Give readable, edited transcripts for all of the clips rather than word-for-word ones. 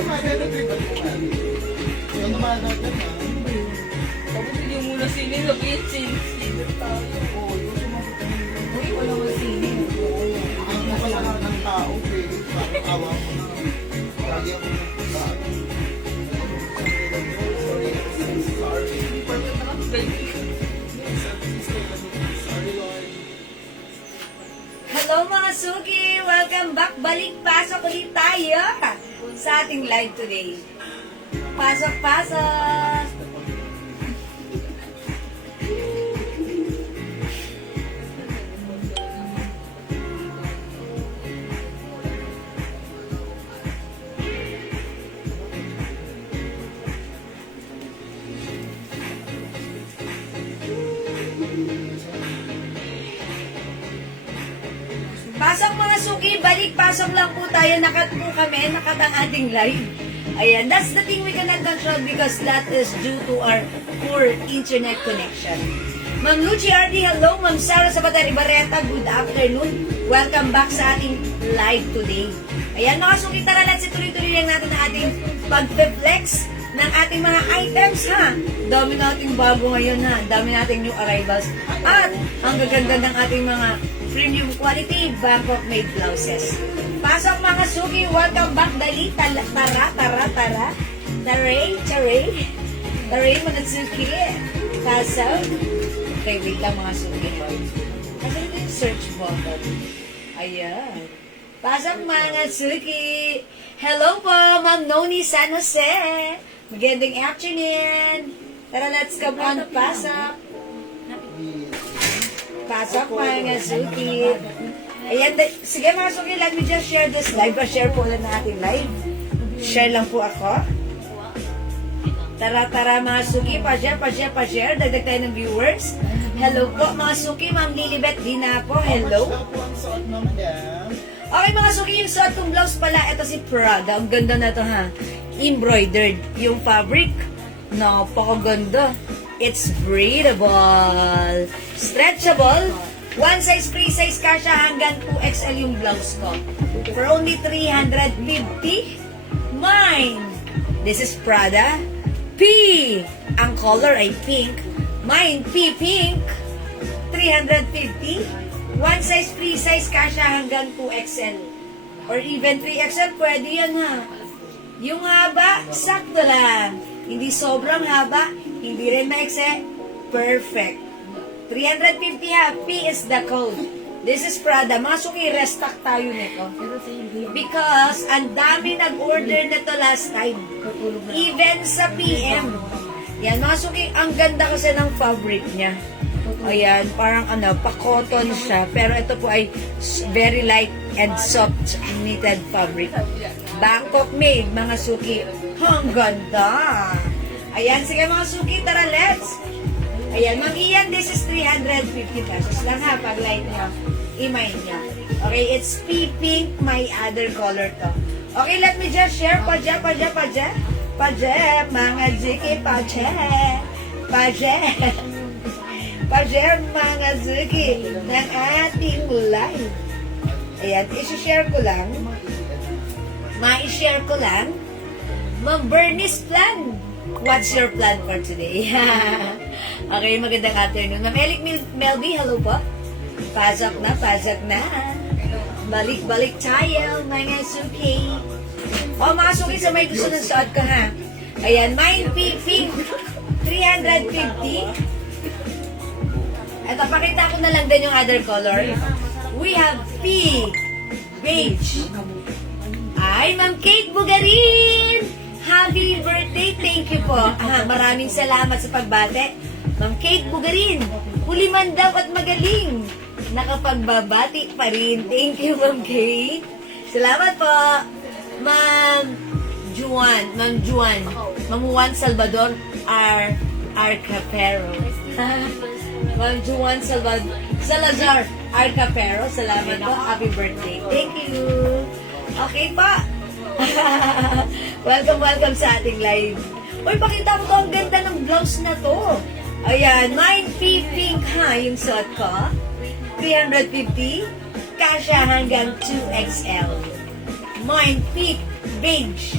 maganda rin ba ito? Ano naman ha? Tapos hindi mo na sinin, lagyan sinin tayo. Oo, yung sumagot na nila. Uy, wala mo sinin. Ang wala na ng tao, pwede. Bakit awa mo na. Lagi ako nagpunta. Hello mga suki! Welcome back! Balik pasok ulit tayo sa ating live today. Pasok, pasok! Pasok mga suki, balik pasok lang po tayo. Nakat po kami, nakat ang ating live. Ayan, that's the thing we cannot control because that is due to our poor internet connection. Ma'am Lucy RD, hello. Ma'am Sarah Sabater Ibarreta, good afternoon. Welcome back sa ating live today. Ayan mga suki, tara let's ituloy-tuloy lang natin ang ating pag-flex ng ating mga items ha. Dami nating bago ngayon ha. Dami nating new arrivals. At ang gaganda ng ating mga premium quality Bangkok made blouses. Pasok mga suki, welcome back dali. Tara. Taray mga suki. Pasok. Okay, wait lang mga suki. Kasi ito yung search button. Ayan. Pasok mga suki. Hello po, Ma'am Noni San Jose. Magandang afternoon. Tara, let's come on. Pasok. Pasok mga suki. Ayan, sige mga suki, let me just share this live. Pa-share po lang na ating live. Share lang po ako. Tara mga suki, pa-share. Dagdag tayo ng viewers. Hello po mga suki, Ma'am Lilibet Dina po. Hello. Okay mga suki, yung suot kong blouse pala, ito si Prada. Ang ganda na to ha. Embroidered. Yung fabric, napakaganda. It's breathable. Stretchable. One size, free size ka siya hanggang 2XL yung blouse ko. For only 350. Mine. This is Prada. P. Ang color ay pink. Mine, P pink. 350. One size, free size ka siya hanggang 2XL. Or even 3XL, pwede yan ha. Yung haba, sakto lang. Hindi sobrang haba, hindi rin maikse. Perfect. 350 ha. P is the code. This is Prada. Mga suki, restock tayo nito. Because ang dami nag-order nito last time. Even sa PM. Yan, mga suki, ang ganda kasi ng fabric niya. Ayan, parang pa-cotton siya. Pero ito po ay very light and soft knitted fabric. Bangkok made, mga suki. Ang ganda! Ayan, sige mga suki, tara, let's! Ayan, Ma'am Ian, this is 350 pesos lang ha, pag light nyo, i-mind nyo. Okay, it's pink, my other color to. Okay, let me just share, paje, mga ziki, paje, mga ziki, ng ating live. Ayan, isi-share ko lang. Ma-share ko lang. Ma'am Bernice Plan. What's your plan for today? Okay, magandang afternoon. Ma'am Elik Melby, hello po. Pasok na. Balik tayo, mga suki. Mga suki, sa may gusto ng suot ko ha. Ayan, mine pink, 350. Ito, pakita ko na lang din yung other color. We have pink, beige. Ay, Ma'am Kate Bugarin! Happy birthday! Thank you po. Maraming salamat sa pagbate. Ma'am Kate Bugarin, huliman daw at magaling. Nakapagbabati pa rin. Thank you, Ma'am Kate. Salamat po. Ma'am Juan. Ma'am Juan Salvador Arcapero. Ma'am Juan Salazar Arcapero. Salamat po. Happy birthday. Thank you. Okay pa. Welcome sa ating live. Uy, pakita mo to. Ang ganda ng blouse na to. Ayan, mine pink ha, yung suot ko. 350. Kasha hanggang 2XL. Mine pink beige.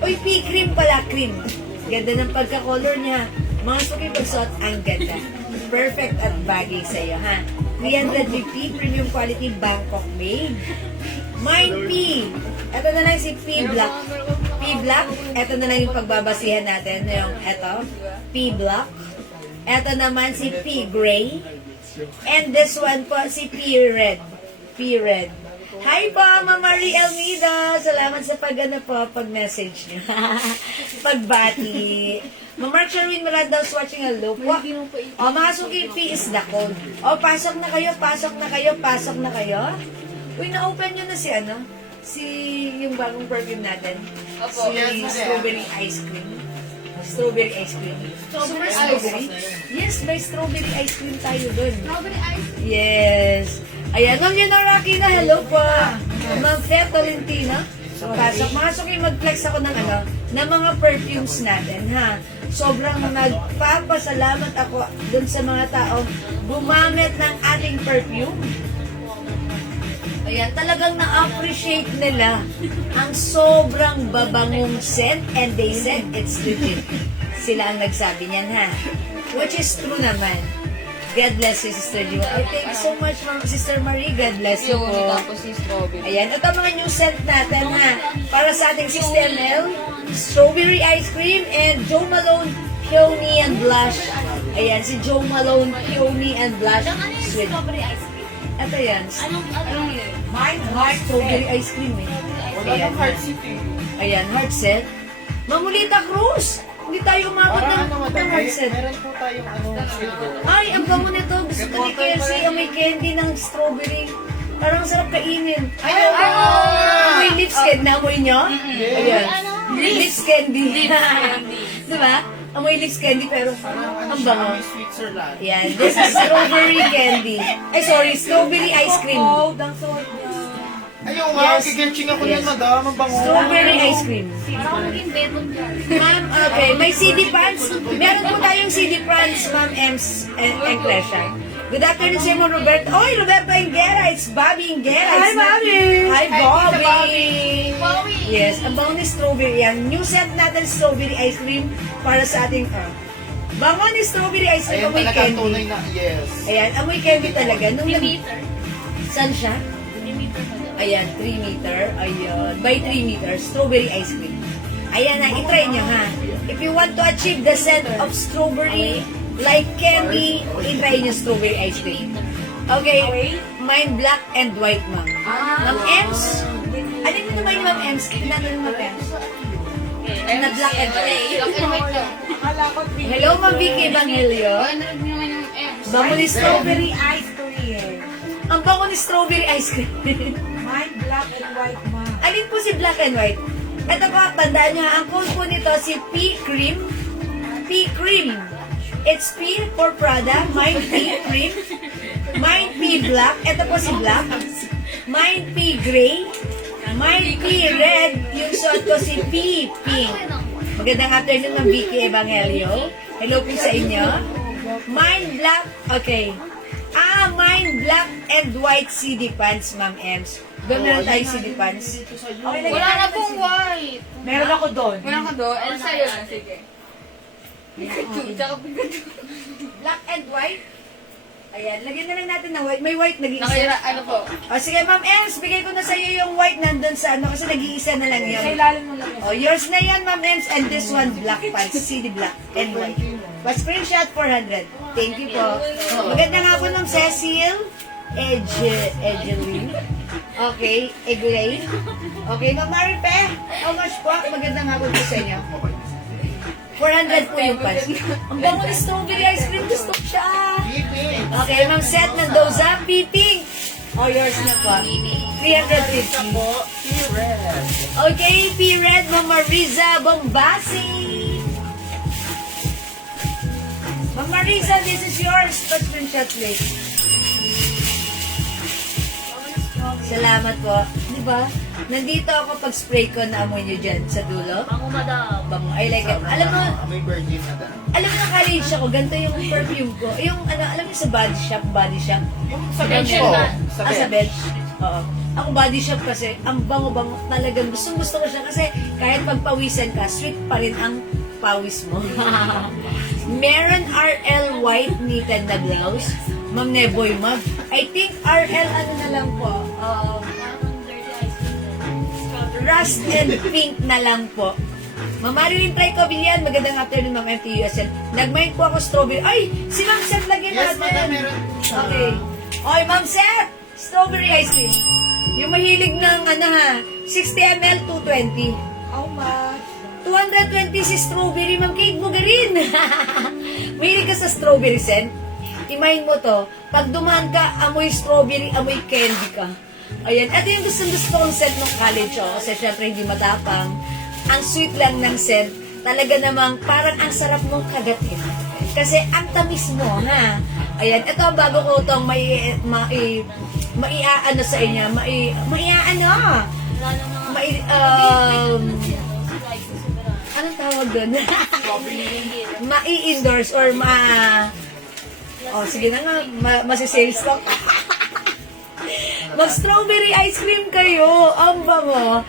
Uy, pea cream pala, cream. Ganda ng pagka-color niya. Mga suki pagsuot, ang ganda. Perfect at bagay sa'yo, ha? 350 premium quality Bangkok made. Mind P. Ito na lang si P Black. P Black. Ito na lang yung pagbabasihan natin. Yung ito. P Black. Ito naman si P Gray. And this one po si P Red. P Red. Hi po, Ma'am Marie Elmida. Salamat sa pag-message niyo. Pagbati. Ma'am Mark Sherwin Miranda's watching a loop. O, mga suki, P is the code. O, pasok na kayo, pasok na kayo, pasok na kayo. Uy, na-open nyo na si ano? Si yung bagong perfume natin. Opo. Si strawberry ice cream. Strawberry ice cream. Super strawberry? Yes, may strawberry ice cream tayo dun. Strawberry ice. Yes. Ayan, Ma'am Leonoraki na, hello po. Ma'am Fet Tolentino. Pasok. Mga suki, mag-flex ako ng ano, ng mga perfumes natin, ha. Sobrang nagpapasalamat ako dun sa mga taong gumamit ng ating perfume. Ayan, talagang na-appreciate nila ang sobrang babangong scent and they said it's legit. Sila ang nagsabi niyan, ha. Which is true naman. God bless you, Sister Liwa. I thank you so much, Sister Marie. God bless you Yung po. tapos yung strawberry. Ayan, ito mga new scent natin, ha. Para sa ating 60 ml, strawberry ice cream, and Joe Malone Peony and Blush. Ayan, si Joe Malone Peony and Blush. Sweet. Strawberry ice cream. Ito yan. Anong yun? Strawberry ice cream, eh. Wala Ayan. nang heart city. Ayan, heart set. Mamulita Cruz! Hindi tayo umabot Para ng, ano ng madami, heart set. meron po tayong silver. Ay, ang bango nito. Gusto ko ni Kelsey, may candy ng strawberry. Parang sarap kainin. Ay, oo! Amoy lips candy. Naamoy nyo? Ayan. Ano? Lips candy. Lips candy. Diba? Amoy lips candy pero ang bango. May Switzerland. Ayan. This is strawberry candy. Ay, sorry. Strawberry ice cream. Ayaw nga, Yes. kigetching ako Yes. yan, madam. Ang bango. Strawberry ice cream. Parang naging bedroom dyan. Ma'am, okay. May CD pants. Meron po tayong CD pants, Ma'am Ems and Clesha. Good afternoon, Simon Roberto. Oy, Roberto Ingera. It's Bobby Ingera. Hi, It's not- Bobby. Hi, Bobby. Bobby. Yes, ang bango ni strawberry yan. New set natin strawberry ice cream para sa ating bango ni strawberry ice cream. Ayan Amoy talaga ang tunay candy. na, yes. Ayan, amoy candy talaga. Nung 3 meter. Saan siya? 3 meter pa daw. Ayan, 3 meter. Ayun. By 3 meters, strawberry ice cream. Ayan na, itry nyo ha. If you want to achieve the scent of strawberry like candy, itry nyo strawberry ice cream. Okay, mine black and white, ma'am. Ma'am Ems? Alin mo naman yung Ma'am Ems? Tignan mo yung Ma'am Ems. Na black and white. Black and white lang. Hello, Ma'am Vicky Evangelio. Ano naman yung M's? Bango ni strawberry. ice cream. Ang bango ni strawberry ice cream. Mine black and white, ma. Alin po si black and white? Ito po, tandaan nyo, ang code po nito si P Cream. P Cream. It's P for Prada. Mine P Cream. Mine P Black. Ito po si Black. Mine P Gray. Mine P Red. Yung suot ko si P Pink. Magandang afternoon ng Vicky Evangelio. Hello po sa inyo. Mine Black. Okay. Mine black and white CD pants, Ma'am Ems. Doon meron tayong CD pants. Okay, lagyan Wala na natin pong white. Meron ako doon. Wala ka doon. Ano sa'yo na? Sige. Pikachu. Tsaka Pikachu. Black and white. Ayan, lagyan na lang natin ng white. May white nag-iisa. Nakira, ano po? O sige, Ma'am Ems, bigay ko na sa iyo yung white nandun sa ano kasi nag-iisa na lang Sa yun. ilalim mo lang. O, yours na yan, Ma'am Ems, and this one, black pants, CD black and white. But screenshot 400. Thank you po. Maganda nga po ng Cecil, Edgeline. Okay, Eglaine. Okay, Ma'am Maripe, how much po? Maganda nga po sa inyo. 400 po yung pants. Ang bango ni strawberry ice cream, gusto ko siya. Piping. Okay, Ma'am Seth Mendoza, P-Pink. Oh, yours na po. 350. P-Red. Okay, P-Red, Ma'am Mariza Bombasi. Ma'am Mariza, this is yours. Pa-screenshot, please. Salamat po. Di ba? Nandito ako pag spray ko na amoy nyo dyan sa dulo. Bango madam. Bango. I like it. Alam mo, May virgin na daan. alam mo yung college ako, ganito yung perfume ko. Yung, ano, alam mo sa body shop. Sa bench bench po. na. Sa bench. Oo. Ang Body Shop kasi, ang bango-bango. Talagang gusto ko siya kasi kahit pagpawisan ka, sweet pa rin ang pawis mo. Meron RL White Knitted na blouse. Ma'am Neboy Mag. I think RL ano na lang po. Rust and pink na lang po. Ma'am Marilyn Try Covillan, magandang afternoon Ma'am MTUSL. Nag-mind po ako strawberry. Ay, si Ma'am Seth lagyan Yes, natin. madam, meron. Okay. Oy, Ma'am Seth! Strawberry ice cream. Yung mahilig ng 60 ml, 220. How much? 220 si strawberry, Ma'am Kate Bugarin. Mahilig ka sa strawberry scent? Imahin mo to, pag dumaan ka, amoy strawberry, amoy candy ka. Ayan, ito yung gusto kong scent ng college, kasi syempre hindi matapang. Ang sweet lang ng scent, talaga namang parang ang sarap mong kagatin. Kasi ang tamis mo, ha? Ayan, ito ang bago ko itong maiaano sa inyo, maiaano? Anong tawag doon? Mai-endorse or sige na nga, masisales talk. Mag-strawberry ice cream kayo. Ang bango.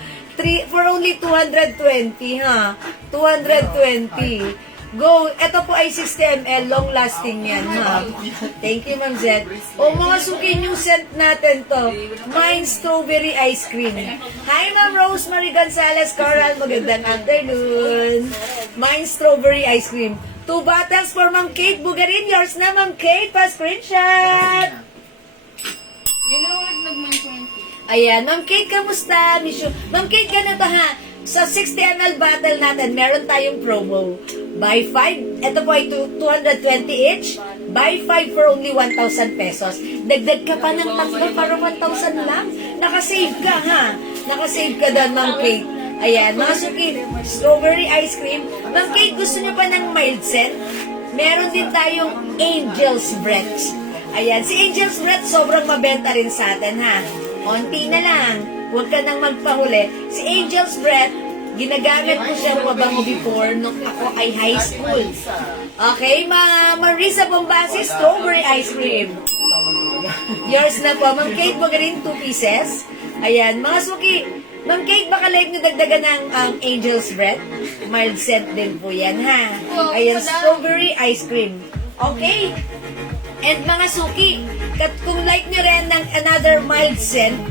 For only 220, ha? 220. Go. Ito po ay 60 ml. Long lasting yan, ha? Thank you, Ma'am Zed. O, mga sukin yung scent natin to. Mine strawberry ice cream. Hi, Ma'am Rosemary Gonzalez Coral. Magandang afternoon. Mine strawberry ice cream. 2 bottles for Ma'am Kate Bugarin. Yours na, Ma'am Kate. Pa-screenshot. Yun na ulit nag-20. Ayan, Ma'am Kate, kamusta? Ma'am Kate, ganito ha. Sa 60 ml bottle natin, meron tayong promo. Buy 5, ito po ay 220 each. Buy 5 for only 1,000 pesos. Dagdag ka pa ng tatlo para 1,000 lang. Nakasave ka ha. Nakasave ka doon, Ma'am Kate. Ayan, mga suki, strawberry ice cream. Ma'am Kate, gusto niyo pa ng mild scent? Meron din tayong Angel's Breath. Ayan, si Angel's Breath sobrang mabenta rin sa atin ha. Konti na lang. Huwag ka nang magpahuli. Si Angel's Breath, ginagamit ko siya mabango before nung ako ay high school. Okay, Marisa Bombasi, strawberry ice cream. Yours na po. Ma'am Kate, magaling 2 pieces. Ayan, mga suki. Ma'am Kate, baka like nyo dagdagan ng Angel's Breath. Mild scent din po yan, ha? Ayan, strawberry ice cream. Okay? And mga suki, kung like nyo rin ng another mild scent,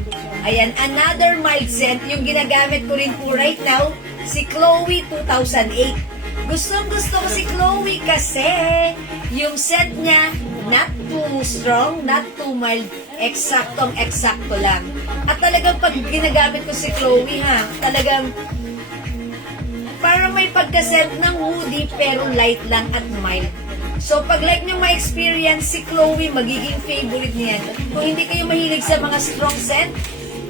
ayan, another mild scent, yung ginagamit ko rin po right now, si Chloe 2008. Gustong-gusto ko si Chloe kasi yung scent niya, not too strong, not too mild, eksaktong-eksakto lang. At talagang pag ginagamit ko si Chloe, ha, talagang parang may pagka-scent ng woody pero light lang at mild. So, pag like nyo ma-experience si Chloe, magiging favorite niyan. Kung hindi kayo mahilig sa mga strong scent,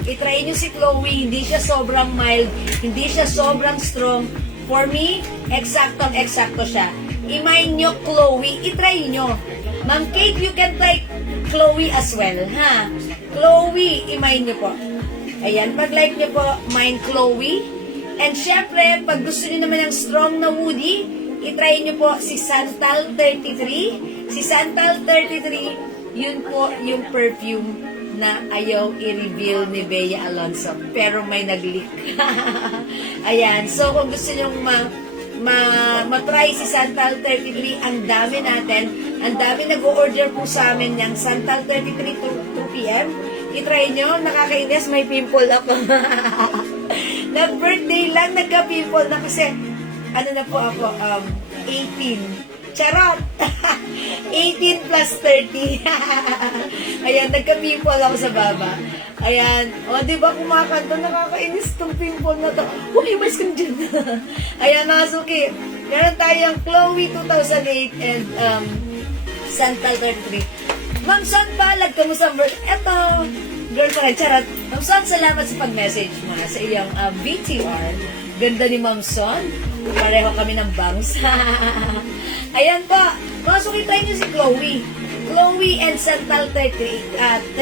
itry nyo si Chloe. Hindi siya sobrang mild, hindi siya sobrang strong. For me, eksaktong-eksakto siya. I-mind nyo, Chloe, itry nyo. Ma'am Kate, you can try Chloe as well, ha? Chloe, i-mind nyo po. Ayan, pag like nyo po, mind Chloe. And syempre, pag gusto nyo naman ng strong na woody, itry nyo po si Santal 33. Si Santal 33, yun po yung perfume na ayaw i-reveal ni Bea Alonso. Pero may nag-leak. Ayan. So, kung gusto nyo matry si Santal 33, ang dami natin. Ang dami nag-order po sa amin ng Santal 33 2 p.m. Itry nyo. Nakakainis, may pimple ako. Nag-birthday lang, nagka-pimple na kasi ano na po ako, 18. Charot! 18 plus 30. Ayan, nagka-pimple ako sa baba. Ayan. O, di ba kumakanta? Nakakainis tong pimple na to. Uy, mas ka dyan. Ayan, mga suki. Meron tayong Chloe 2008 and Santal 33. Ma'am Son, palag ka mo sa eto, girl pa rin, charot. Ma'am Son, salamat sa pag-message mo sa iyong VTR. Ganda ni Ma'am Son. Pareho kami ng bangs. Ayan po. Mga suki, try nyo si Chloe. Chloe and Santal 33.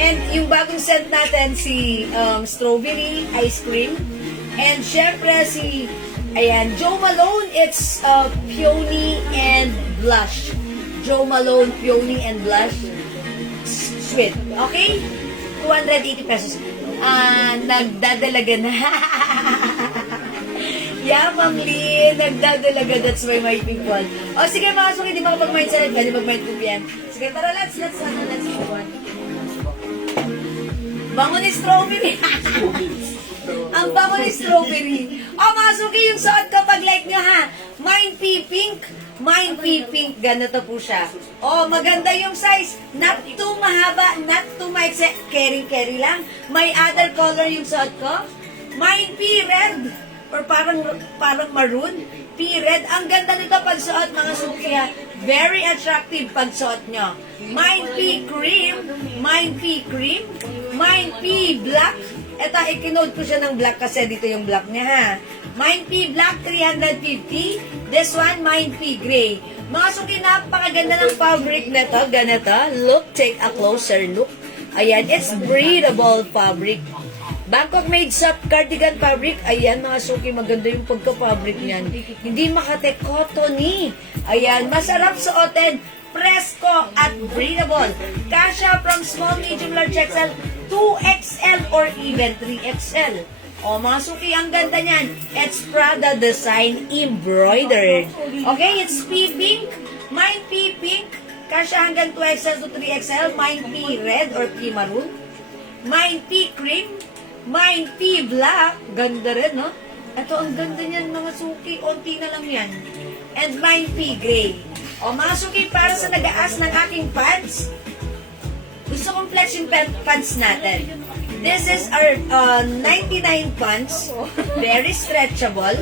And yung bagong scent natin, si strawberry ice cream. And syempre si, ayan, Joe Malone, it's peony and blush. Joe Malone, peony and blush. Sweet. Okay? 280 pesos. Nagdadalaga na. Yeah, Ma'am Lee, nagdadalaga. That's why my pink one. O, sige mga suki, di makapag-mind sa pwede mag-mind 2 p.m. Sige, tara, let's move on. Bango ni strawberry. Ang bango ni strawberry. O, mga suki, yung suot ko pag like nyo ha. Mine pink. Mine pink. Ganito po siya. O, maganda yung size. Not too mahaba, not too maiksi. Carry lang. May other color yung suot ko. Mine red. Or parang maroon. Red. Ang ganda nito pag suot, mga suki ha. Very attractive pag suot nyo. Mine cream. Mine black. Ito, ikinode ko siya ng black kasi dito yung black niya ha. Mine black, 350. This one, mine gray. Mga suki, napakaganda ng fabric nito. Ganito. Look, take a closer look. Ayan, it's breathable fabric. Bangkok made soft cardigan fabric. Ayan, mga suki, maganda yung pagka-fabric niyan. Hindi makate, cottony. Ayan, masarap suotin. Presko at breathable. Kasha from small, medium, large XL, 2XL or even 3XL. O, mga suki, ang ganda niyan. It's Prada design embroidered. Okay, it's pink. Mine pink. Kasha hanggang 2XL to 3XL. Mine red or maroon. Mine cream. Mine black. Ganda rin, no? Ito, ang ganda niyan, mga suki. Onti na lang yan. And mine gray. O, mga suki, para sa nag-aas ng aking pants, gusto kong flex yung pants natin. This is our 99 pants. Very stretchable.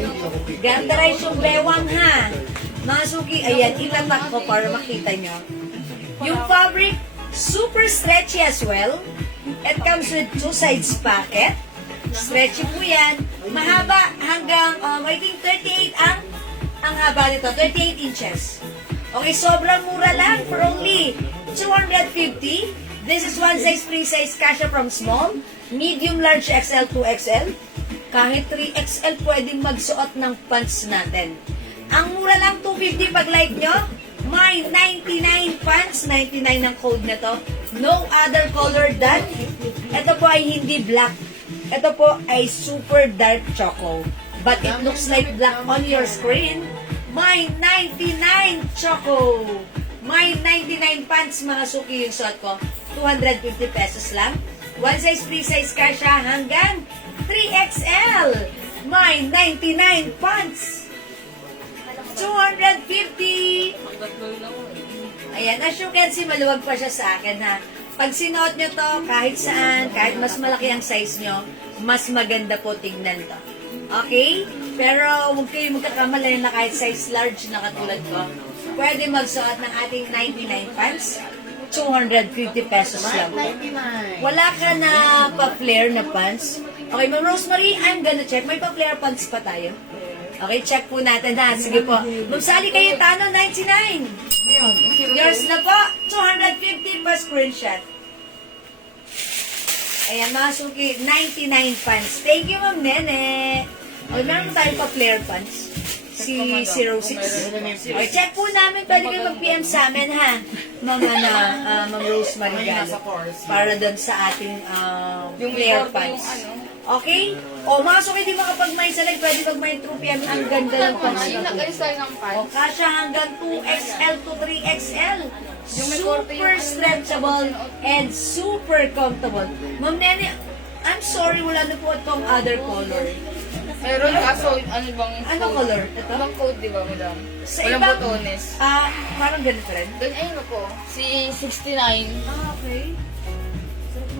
Ganda rin yung bewang, ha? Mga suki, ayan, ilamat ko para makita nyo. Yung fabric, super stretchy as well. It comes with 2 sides pocket. Stretchy po yan. Mahaba hanggang, I think 38 ang haba nito. 38 inches. Okay, sobrang mura lang for only 250. This is one size, free size, kasha from small, medium, large, XL, 2XL. Kahit 3XL pwedeng magsuot ng pants natin. Ang mura lang, 250 pag like nyo. May 99 pants, 99 ang code na to. No other color than. Ito po ay hindi black. Ito po ay super dark choco. But it looks like black on your screen. May 99 choco. May 99 pants, mga suki, yung suot ko. 250 pesos lang. One size, free size, kasha hanggang 3XL. May 99 pants. 250. Ayan, as you can see, maluwag pa siya sa akin, ha. Pag sinuot nyo to, kahit saan, kahit mas malaki ang size nyo, mas maganda po tignan to. Okay? Pero huwag kayo magkakamali na kahit size large na katulad ko. Pwede magsuot ng ating 99 pants. 250 pesos lang. Wala ka na pa-flare na pants. Okay, Ma'am Rosemary, I'm gonna check. May pa-flare pants pa tayo. Okay, check po natin ha. Sige po. Ma'am Sally Cayetano, 99. Yours na po. 250 pa screenshot. Ayan, mga suki, 99 pants. Thank you, Ma'am Nene. Okay, meron mo tayo pa-flare pants. Si 06. Okay, check po namin. Pwede kayo mag-PM sa amin, ha? Ma'am Rosemary Galo. Para doon sa ating flare pants. Okay? O, mga suki, di makapag-mind sa leg, pwede mag-mind through PM. Ang ganda ng pants na to. O, kasha hanggang 2XL to 3XL. Super stretchable and super comfortable. Ma'am Nene, I'm sorry, wala na po itong other color. Meron kaso, ano bang Ano color? Ito? Ibang code, di ba, madam? Sa Walang ibang- botones. Parang ganito rin. Doon, ayun ako. Si 69. Okay.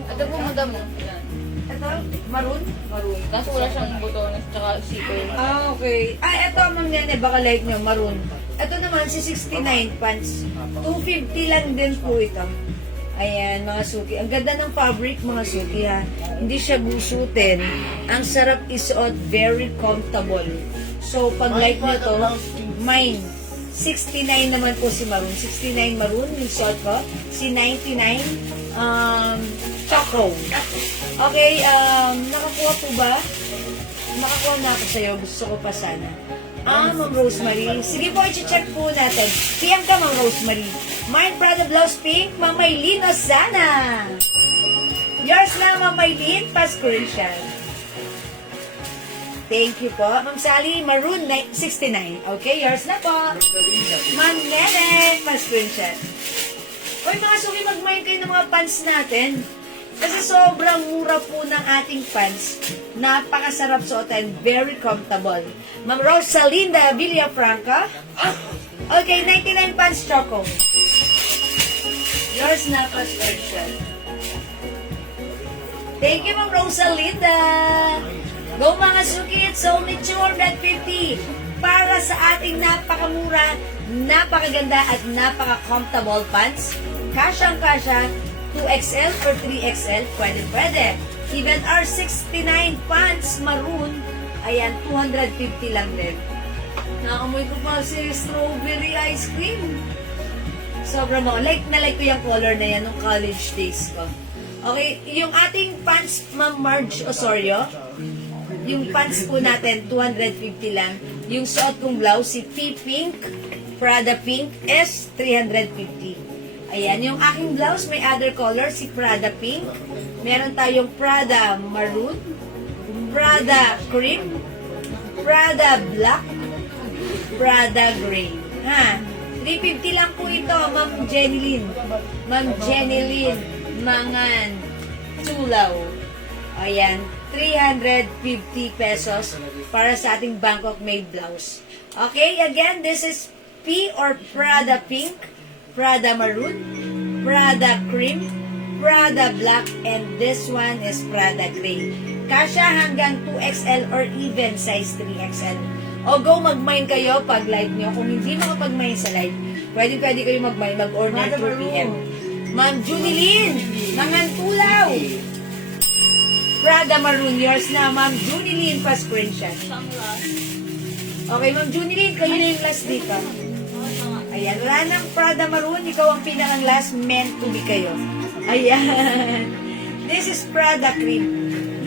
Ito po, madam. Yan. Ito, maroon? Maroon. Kaso wala siyang botones, tsaka zipper. Okay. Ito, Ma'am Nene, baka like nyo, maroon. Ito naman, si 69 pants. 250 lang din po ito. Ayan, mga suki. Ang ganda ng fabric, mga suki, ha. Hindi siya gusutin. Ang sarap isuot, very comfortable. So, pag like nyo to, mine. 69 naman po si maroon. 69 maroon, yung suot ko. Si 99, choco. Okay, nakakuha po ba? Makakuha na ako sa'yo. Gusto ko pa sana. Ma'am Rosemary. Sige po, i-check po natin. PM ka, Ma'am Rosemary. Mine Prada Blouse Pink, Ma'am Maylina sana. Yours na, Ma'am Maylene, pa-screenshot. Thank you po. Ma'am Sally, maroon 69. Okay, yours na po. Ma'am Nene, pa-screenshot. Uy, mga suki, mag-mind kayo ng mga pants natin. Kasi sobrang mura po ng ating pants. Napakasarap suotin. Very comfortable. Ma'am Rosalinda Villafranca. Okay, 99 pants choco. Yours na, pa-screenshot. Thank you, Ma'am Rosalinda. Go mga suki, it's only 250 para sa ating napakamura, napakaganda at napaka-comfortable pants. Kasyang-kasya, 2XL or 3XL, pwede. Even our 69 pants maroon, ayan, 250 lang din. Naamoy ko pa si strawberry ice cream. Sobrang mo. Like na like ko yung color na yan nung college days ko. Okay, yung ating pants, Ma'am Marge Osorio, yung pants po natin, 250 lang. Yung suot kong blouse, si P-Pink, Prada Pink, S, 350. Ayan, yung aking blouse, may other color, si Prada Pink. Meron tayong Prada Maroon, Prada Cream, Prada Black, Prada Gray. Ha? 350 lang po ito, Ma'am Jenilyn. Ma'am Jenilyn Mangan Tulaw. Ayan, 350 pesos para sa ating Bangkok made blouse. Okay, again, this is P or Prada Pink, Prada Maroon, Prada Cream, Prada Black, and this one is Prada Gray. Kasya hanggang 2XL or even size 3XL. O go mag-mine kayo pag live nyo. Kung hindi makapag-mine sa live, pwede kayo mag-mine, mag-order 2 PM. Ma'am Junilyn, Mangantulaw. Prada Maroon, yours na, Ma'am Junilyn, pa-screenshot. Siyang last. Okay, Ma'am Junilyn, kayo na yung last dito. Ayan, wala nang Prada Maroon, ikaw ang pinakang last, meant to be kayo. Ayan. This is Prada Cream.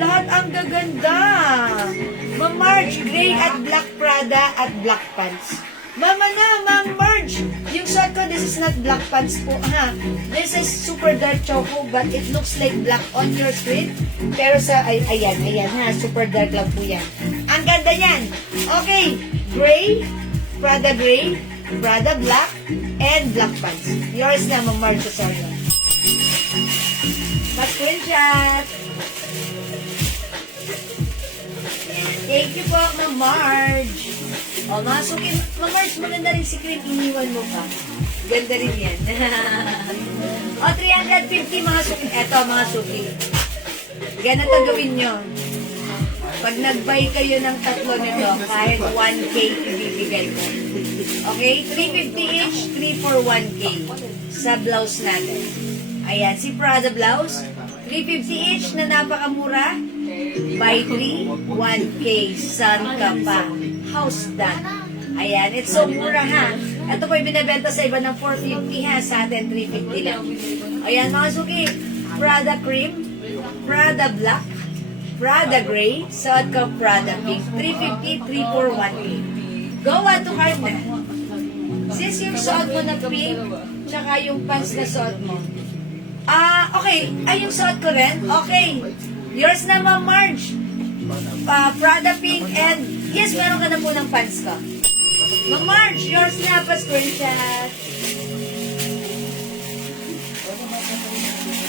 Lahat ang gaganda. Ma'am Marge, gray at black Prada at black pants. Mama na, Ma'am Marge, yung suot ko, this is not black pants po, ha? This is super dark choco, but it looks like black on your screen. Pero sa, ayan, ha, super dark lang po yan. Ang ganda yan. Okay, gray, Prada gray, Prada black, and black pants. Yours na, Ma'am Marge, sorry. Pa-screenshot. Thank you po, Ma'am Marge. O, masukin. Ma'am Marge, maganda rin si cream. Iniwan mo pa. Ganda rin yan. O, 350 mga suki. Eto, mga suki. Ganito gawin nyo. Pag nag-buy kayo ng tatlo nito, kahit 1K ibibigay ko. Okay? 350 each, 3 for 1K. Sa blouse natin. Ayan, si Prada blouse. 350 each na napakamura. Buy 3, 1K. San ka pa. House done. Ayan, it's so mura ha. Ito po yung binibenta sa iba ng 450 ha. Sa atin, 350 lang. Ayan, mga suki. Prada cream, Prada black, Prada gray, suot ko Prada pink. 350, 3 for 1K. Go on to card na. Since yung suot mo na pink, tsaka yung pants na suot mo. Okay. Ay, yung suot ko rin? Okay. Yours na, Ma'am Marge. Prada pink and yes, meron ka na po ng pants ko. Ma'am Marge, yours na, pa-screenshot.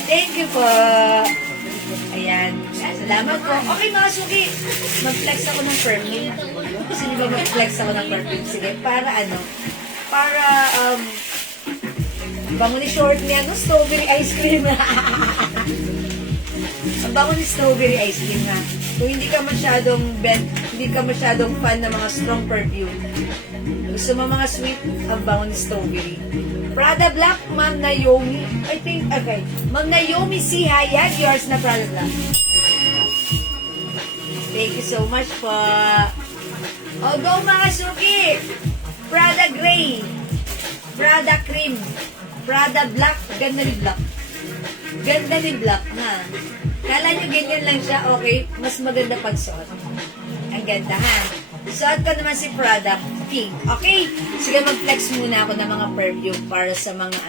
Thank you po. Ayan. Salamat po. Okay, mga suki. Mag-flex ako ng perfume. Gusto niyo ba mag-flex ako ng perfume? Sige, para ano? Para, bango ni short niya, no? Strawberry ice cream. Ang bango ni strawberry ice cream, ha? Kung hindi ka masyadong fan ng mga strong perfume, gusto mo mga sweet, ang bango ni strawberry. Prada Black, Ma'am Naomi. I think, okay. Ma'am Naomi C. Hayag, yours na Prada Black. Thank you so much po. O, go mga suki. Prada Gray. Prada Cream. Prada Black. Ganda ni Black. Ganda ni Black, ha? Kala nyo ganyan lang siya, okay? Mas maganda pag suot. Ang ganda, ha? Suot ko naman si Prada Pink. Okay? Sige, mag-flex muna ako ng mga perfume para sa mga,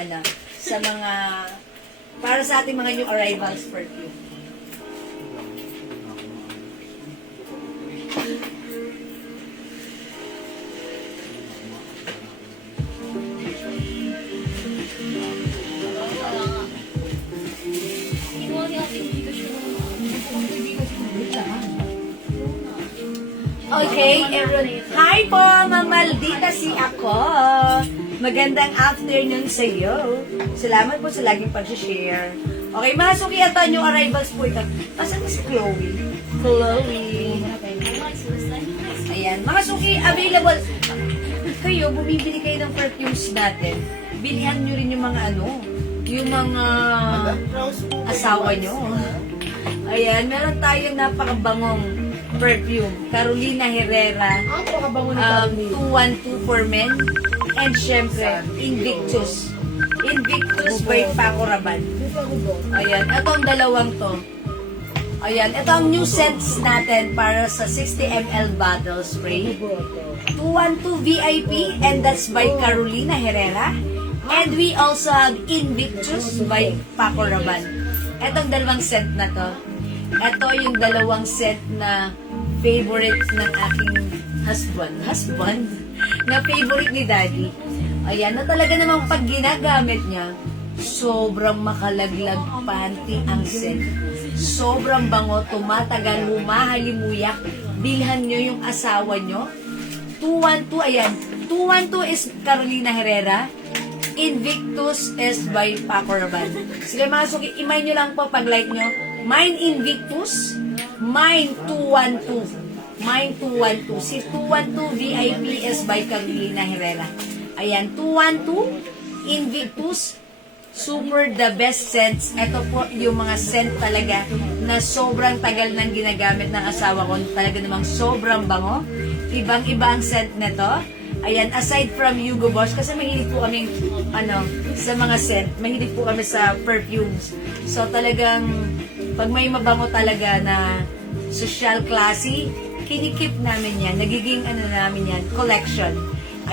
para sa ating mga new arrivals perfume. Okay, everyone. Hi po, Ma'am Maldita, si ako. Magandang afternoon sa iyo. Salamat po sa laging pag-share. Okay, mga sukiatan yung arrivals po ito. Asan na si Chloe? Chloe. Ayan, mga suki, available. Kayo, bumibili kayo ng perfumes natin. Bilihan nyo rin yung mga yung mga asawa nyo. Ayan, meron tayong napakabangong perfume. Carolina Herrera. 212 for men. And syempre, Invictus. Invictus by Paco Rabanne. Ayan, ito ang dalawang to. Ayan, ito ang new scents natin para sa 60 ml bottle spray. 212 VIP and that's by Carolina Herrera. And we also have Invictus by Paco Rabanne. Etong dalawang scent na to. Ito yung dalawang scent na favorite ng aking husband na favorite ni Daddy. Ayan, na talaga namang pag ginagamit niya, sobrang makalaglag panty ang scent. Sobrang bango, tumatagal, humahalimuyak. Bilhan nyo yung asawa nyo. 212, ayan. 212 is Carolina Herrera. Invictus is by Paco Rabanne. Sige mga suki, imay nyo lang po pag like nyo. Mine Invictus, mine 212. Mine 212. Si 212 VIP is by Carolina Herrera. Ayan, 212 Invictus, super the best scents. Ito po yung mga scent talaga na sobrang tagal nang ginagamit ng asawa ko. Talaga namang sobrang bango. Ibang-iba ang scent na to. Ayan, aside from Hugo Boss, kasi mahilig po kaming, sa mga scent, mahilig po kami sa perfumes. So talagang, pag may mabango talaga na social classy, kinikip namin yan. Nagiging namin yan, collection.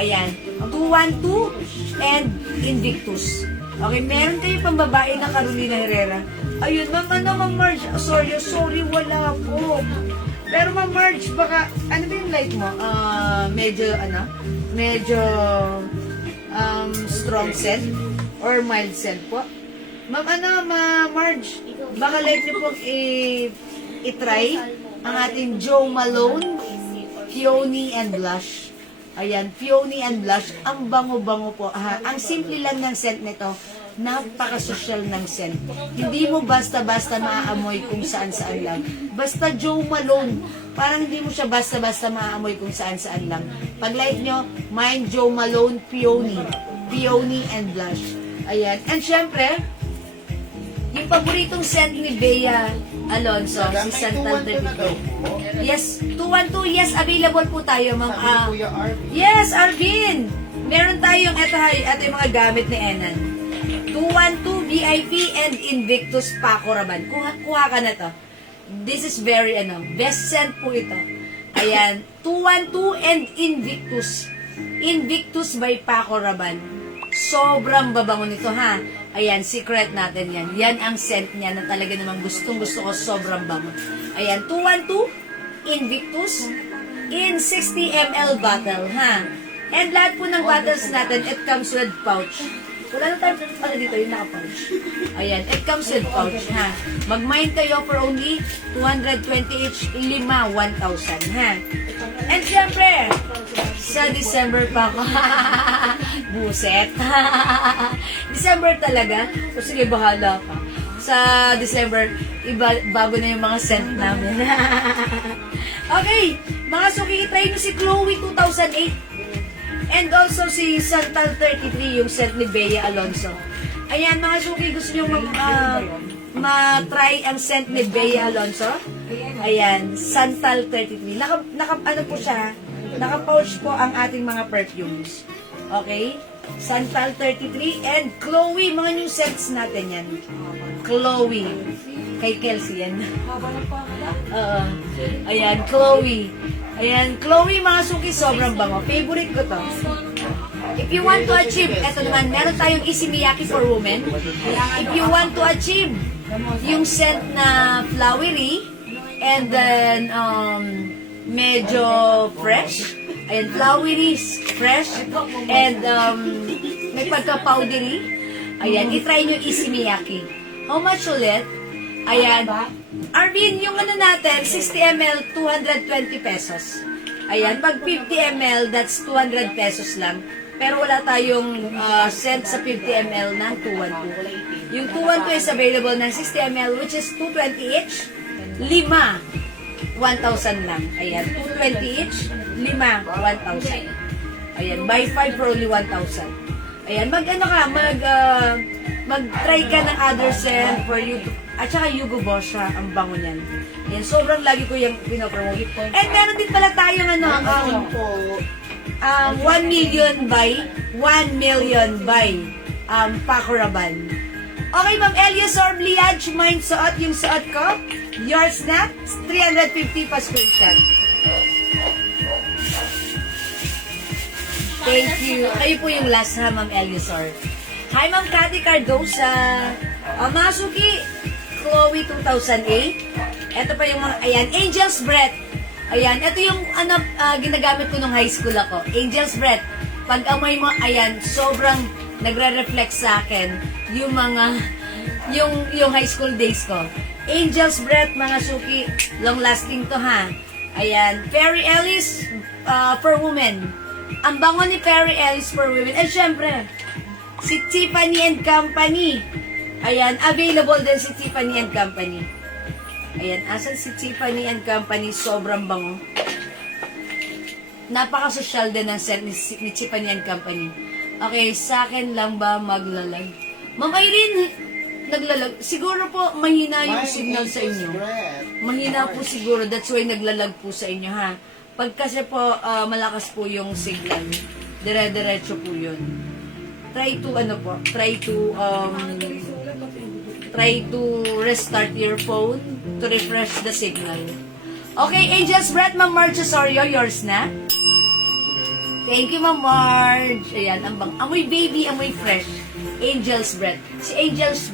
Ayan, 212 and Invictus. Okay, meron kayo pang babae na Carolina Herrera. Ayun, Ma'am Marge, sorry, wala po. Pero Ma'am Marge, baka, ano ba yung like mo? Medyo strong scent or mild scent po. Ma'am, Marge, baka like nyo pong i-try ang ating Joe Malone Peony and Blush. Ayan, Peony and Blush. Ang bango-bango po. Ang simple lang ng scent nito. Napaka-social ng scent. Hindi mo basta-basta maaamoy kung saan-saan lang. Basta Joe Malone. Parang hindi mo siya basta-basta maaamoy kung saan-saan lang. Pag like nyo, mine Joe Malone Peony. Peony and Blush. Ayan. And syempre, yung paboritong scent ni Bea Alonso, si Santal 32. Yes, 212, yes, available po tayo, ma'am. Yes, Arvin! Meron tayong, ito yung mga gamit ni Enan. 212 VIP and Invictus Paco Rabanne. Kuha ka na to. This is very, best scent po ito. Ayan, 212 and Invictus. Invictus by Paco Rabanne. Sobrang babango nito, ha? Ayan, secret natin yan. Yan ang scent niya na talaga namang gustong-gusto ko, sobrang bango. Ayan, 212 Invictus in 60 ml bottle, ha? And lahat po ng bottles natin, it comes with pouch. Wala na tayo dito, yung naka-pouch. Ayan, it comes with pouch, ha? Mag-mine kayo for only 220 each, 1,000, ha? And syempre, sa December pa ako. Buset. December talaga? O sige, bahala ka. Sa December, bago na yung mga scent namin. Okay, mga suki, try nyo si Chloe 2008. And also si Santal 33, yung scent ni Bea Alonso. Ayan, mga suki, gusto nyo ma-try ang scent ni Bea Alonso? Ayan, Santal 33. Ano po siya? Naka-pouch po ang ating mga perfumes. Okay? Santal 33 and Chloe, mga new scents natin yan. Chloe. Kay Kelsey yan. Ayan, Chloe. Ayan, Chloe, mga suki, sobrang bango. Favorite ko to. If you want to achieve, eto naman, meron tayong Issey Miyake for women. If you want to achieve yung scent na flowery and then medyo fresh. Ayan, flowery, fresh, and may pagka-powdery. Ayan, itry nyo Issey Miyake. How much ulit? Ayan. Arvin, yung natin, 60 ml, 220 pesos. Ayan, pag 50 ml, that's 200 pesos lang. Pero wala tayong scent sa 50 ml ng 212. Yung 212 is available ng 60 ml, which is 220 each. 5, 1,000 lang. Ayan, 220 each, 5, 1,000. Ayan, buy 5 for only 1,000. Ayan, mag-try ka ng other scent for you. At saka Hugo Boss siya, ang bango niyan. Ayan, sobrang lagi ko yung pinopromote. And meron din pala tayong 1 million by Paco Rabanne. Okay, Ma'am Eliasor Bliage, mine suot yung suot ko. Yours na, 350 pa screenshot. Thank you. Kayo po yung last ha, Ma'am Eliasor. Hi, Ma'am Cathy Cardosa. Masuki, Chloe 2008. Ito pa yung mga, ayan, Angel's Breath. Ayan, ito yung ginagamit ko nung high school ako. Angel's Breath. Pag amoy mo, ayan, sobrang nagre-reflect sa akin yung mga, yung high school days ko. Angel's Breath, mga suki, long-lasting to ha. Ayan, Perry Ellis for women. Ang bango ni Perry Ellis for women. At syempre, si Tiffany and Company. Ayan, available din si Tiffany and Company. Ayan, asan si Tiffany and Company? Sobrang bango. Napaka-social din ng scent ni Tiffany and Company. Okay, sa akin lang ba maglalag? Ma'am Irene, naglalag. Siguro po, mahina yung signal sa inyo. Mahina po siguro. That's why naglalag po sa inyo, ha? Pag kasi po, malakas po yung signal. Dire-diretso po yun. Try to restart your phone to refresh the signal. Okay, Angel's Breath, Ma'am Marge Osorio, yours na. Thank you, Ma'am Marge. Ayan, amoy baby, amoy fresh. Angel's Breath. Si Angel's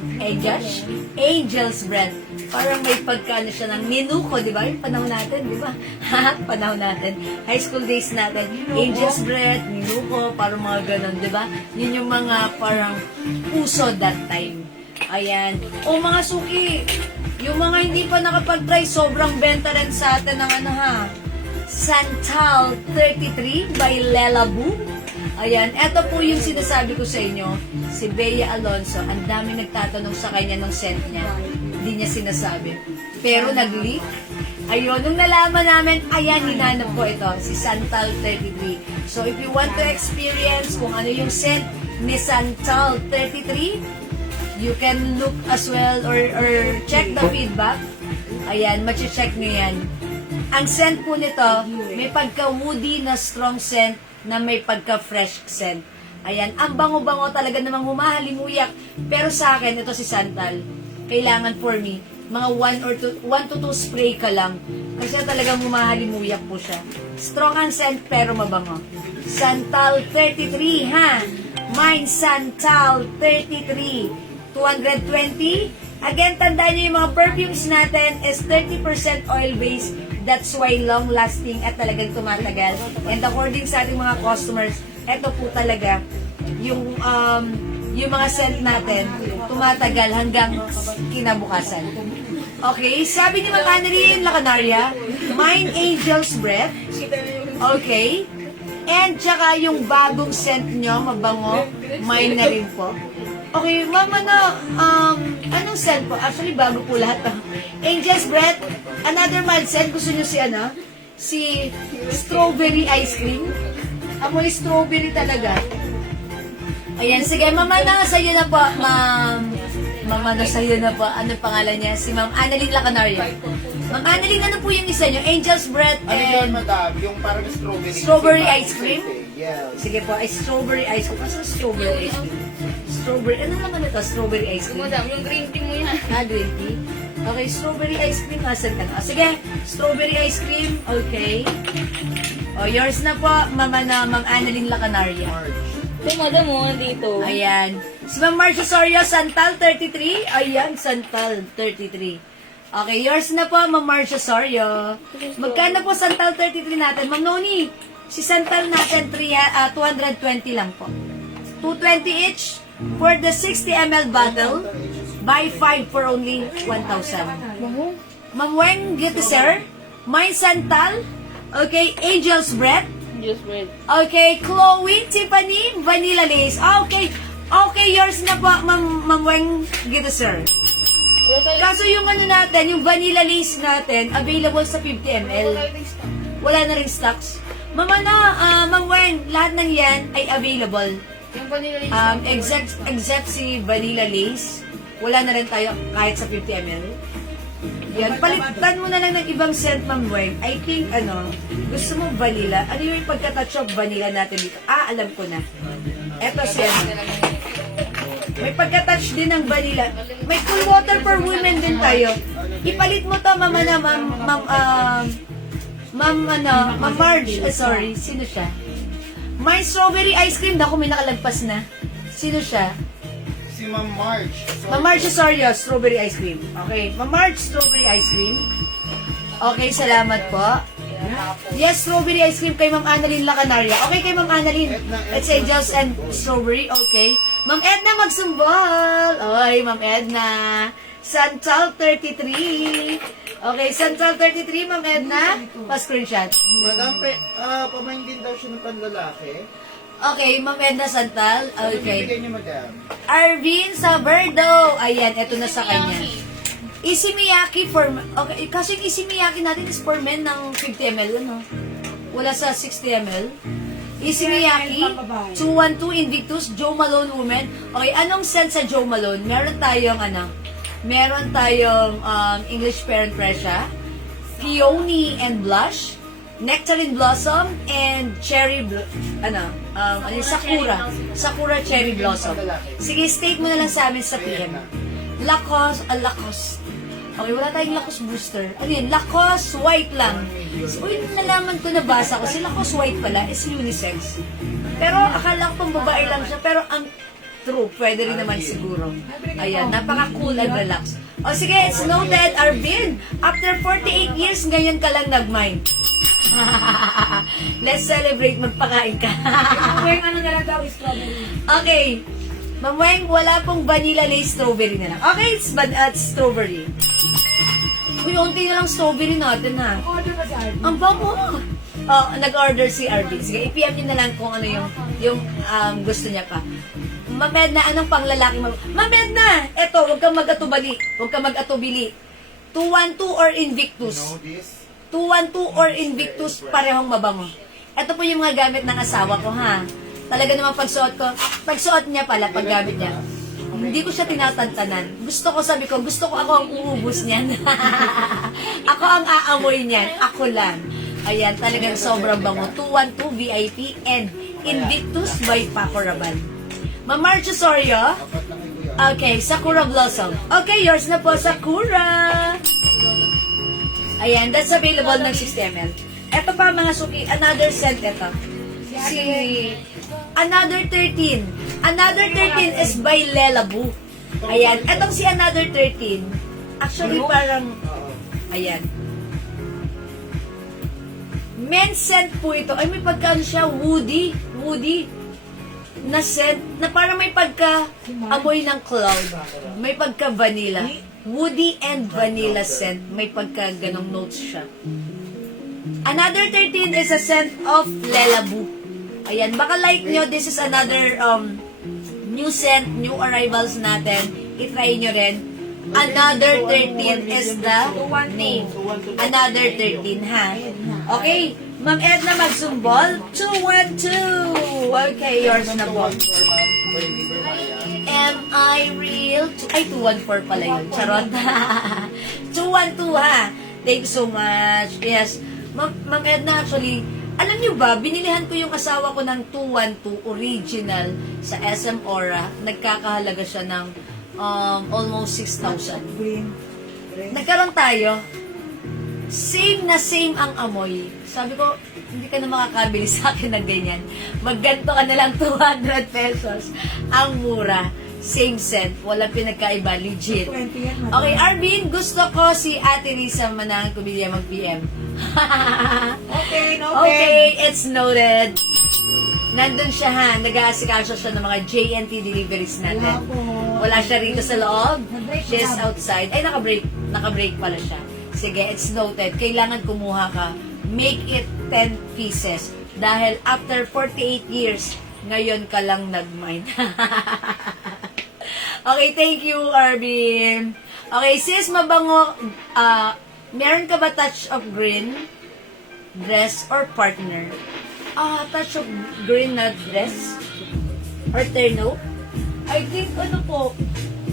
Breath. Parang may pagkano siya ng minuko, di ba? Yung panahon natin, di ba? Panahon natin. High school days natin. Angel's Breath, minuko, parang mga ganun, di ba? Yun yung mga parang uso that time. Ayan. O mga suki, yung mga hindi pa nakapag-try, sobrang benta rin sa atin ng Santal 33 by Lela Boo. Ayan, eto po yung sinasabi ko sa inyo, si Bea Alonso, ang dami nagtatanong sa kanya ng scent niya. Hindi niya sinasabi. Pero nag-leak. Ayun, nung nalaman namin, ayan, hinanap ko ito, si Santal 33. So, if you want to experience kung ano yung scent ni Santal 33, you can look as well or check the feedback. Ayan, machi-check nyo yan. Ang scent po nito, may pagka-woody na strong scent na may pagka-fresh scent. Ayan, ang bango-bango talaga namang humahalimuyak. Pero sa akin, ito si Santal, kailangan for me, mga 1 to 2 spray ka lang. Kasi talagang humahalimuyak po siya. Strong ang scent pero mabango. Santal 33, ha? Mine Santal 33. 220. Again, tandaan nyo yung mga perfumes natin is 30% oil-based. That's why long-lasting at talagang tumatagal. And according sa ating mga customers, eto po talaga yung mga scent natin tumatagal hanggang kinabukasan. Okay, sabi ni Ma'am Annalyn Lacanaria, Mine Angel's Breath. Okay. And tsaka yung bagong scent nyo, mabango, mine na rin po. Okay, Ma'am, anong scent po? Actually, bago po lahat. Angel's Breath, another mild scent. Gusto nyo si strawberry ice cream. Amoy strawberry talaga. Ayan, sige, Ma'am, sa'yo na po, Ma'am. Ma'am, sa'yo na po. Ano pangalan niya? Si Ma'am Annalyn Lacanaria. Ma'am Annalyn, ano po yung isa nyo? Angel's Breath and madam, yung parang strawberry. Strawberry ice cream? Yeah. Sige po, ay strawberry ice cream. Asa strawberry ice cream? Strawberry, ano naman ito? Strawberry ice cream? Madam, yung green tea mo yan. Green tea? Okay, strawberry ice cream. Asan ka na? Sige, strawberry ice cream. Okay. O, yours na po, Ma'am Annalyn Lacanaria. Ito, madam mo, dito. Ayan. Si Ma'am Marcia Sorio, Santal 33. Ayan, Santal 33. Okay, yours na po, Ma'am Marcia Sorio. Magkano po Santal 33 natin? Ma'am Noni, si Santal natin 220 lang po. 220 each for the 60 ml bottle. Buy 5 for only 1,000. Ma'am Weng, get sir. Mine Santal, Okay, Angel's Breath. Just wait. Okay, Chloe, Tiffany, Vanilla Lace. Okay, okay, yours na po, Ma'am Weng Gito, sir. Kaso yung ano natin, yung Vanilla Lace natin, available sa 50 ml. Wala na rin stocks. Ma'am Weng, lahat ng yan ay available. Yung vanilla lace. Except si Vanilla Lace, wala na rin tayo kahit sa 50 ml. Yan, palitan mo na lang ng ibang scent, Ma'am Weng. I think, gusto mo vanilla. Ano yung pagka-touch of vanilla natin dito? Alam ko na. Eto siya. May pagka-touch din ng vanilla. May cool water for women din tayo. Ipalit mo to, Ma'am Marge. Sorry, sino siya? My strawberry ice cream. Naku, may nakalagpas na. Sino siya? Si Ma'am Marge. Ma'am Marge Osorio, strawberry ice cream. Okay, Ma'am Marge, strawberry ice cream. Okay, salamat po. Yes, strawberry ice cream kay Ma'am Annalyn Lacanaria. Okay, kay Ma'am Annalyn. Let's say just and strawberry. Okay. Ma'am Edna magsumbol. Oy, Ma'am Edna. Santal 33. Okay, Santal 33, Ma'am Edna. Pa-screenshot. Madam, pamain din daw siya ng panlalaki. Okay, Ma'am Edna Santal. Okay. Bigyan niyo, madam. Arvin Saberdo. Ayan, eto na sa kanya. Isimiyaki for... Okay, kasi yung Isimiyaki natin is for men ng 50 ml, ano? Wala sa 60 ml. Isimiyaki, 212 Invictus, Joe Malone Women. Okay, anong scent sa Joe Malone? Meron tayong, English Parent Pressure, Peony and Blush, Nectarine Blossom, and Sakura Cherry Blossom. Sige, state mo na lang sa amin sa PM. Lacoste. Okay, wala tayong Lacoste Booster. Ano yun? Lacoste White lang. So, nalaman ko, nabasa ko, si Lacoste White pala is unisex. Pero, akala ko pang babae lang siya. Pero, ang true, pwede rin naman siguro. Ayan, napaka-cool and relax. O, sige, it's noted, Arvin. After 48 years, ganyan ka lang nag-mind. Let's celebrate, magpakain ka. Weng, ano na lang daw, strawberry. Okay. Ma'am Weng, wala pong vanilla lace strawberry na lang. Okay, it's strawberry. Uy, unti na lang strawberry natin, ha? Order ka sa Arvin. Ang bango! Oh, nag-order si Arvin. Sige, i-PM niyo na lang kung ano yung gusto niya pa. Ma'am Edna, anong panglalaki mo? Ma'am Edna, eto, huwag kang mag-atubali. Huwag kang mag-atubili. 212 or Invictus. Know this? 212 or Invictus, parehong mabango. Ito po yung mga gamit ng asawa ko, ha? Talaga naman pagsuot niya pala, paggamit niya. Hindi ko siya tinatantanan. Gusto ko ako ang uubos niyan. Ako ang aamoy niyan. Ako lang. Ayan, talagang sobrang bango. 212 VIP and Invictus by Paco Rabanne. Ma'am Marge Osorio. Okay, Sakura Blossom. Okay, yours na po, Sakura. Ayan, that's available ng 60 ml. Ito pa mga suki, another scent ito. Another 13. Another 13 is by Lela Boo. Ayan, etong si Another 13, actually parang, ayan. Men's scent po ito. Ay, may pagka siya, woody na scent, na parang may pagka-amoy ng cloud. May pagka-vanilla. Woody and vanilla scent. May pagka-ganong notes siya. Another 13 is a scent of Lela Boo. Ayan, baka like nyo, this is another new scent, new arrivals natin. I-try nyo rin. Another 13 is the name. Another 13, ha? Okay, Ma'am Edna magsumbol. 212. Okay, yours na po. Am I real? Ay, 214 pala yun. Charot. 212, ha? Thank you so much. Yes. Ma'am Edna, actually, alam niyo ba, binilihan ko yung asawa ko ng 212 original sa SM Aura. Nagkakahalaga siya ng almost 6,000. Nagkaroon tayo. Same na same ang amoy. Sabi ko, hindi ka na makakabili sa akin ng ganyan. Magganto ka na lang 200 pesos. Ang mura. Same scent. Walang pinagkaiba. Legit. Okay, Arvin, gusto ko si Ate Risa Manang Kubilya mag-PM. Okay, noted. Okay, it's noted. Nandun siya, ha. Nag-aasikaso siya ng mga JNT deliveries natin. Wala siya rito sa loob. She's outside. Ay, naka-break. Naka-break pala siya. Sige, it's noted. Kailangan kumuha ka. Make it 10 pieces. Dahil after 48 years, ngayon ka lang nag-mine. Okay, thank you, Arvin. Okay, sis, mabango. Meron ka ba touch of green? Dress or partner? Touch of green na dress? Or terno? I think, ano po,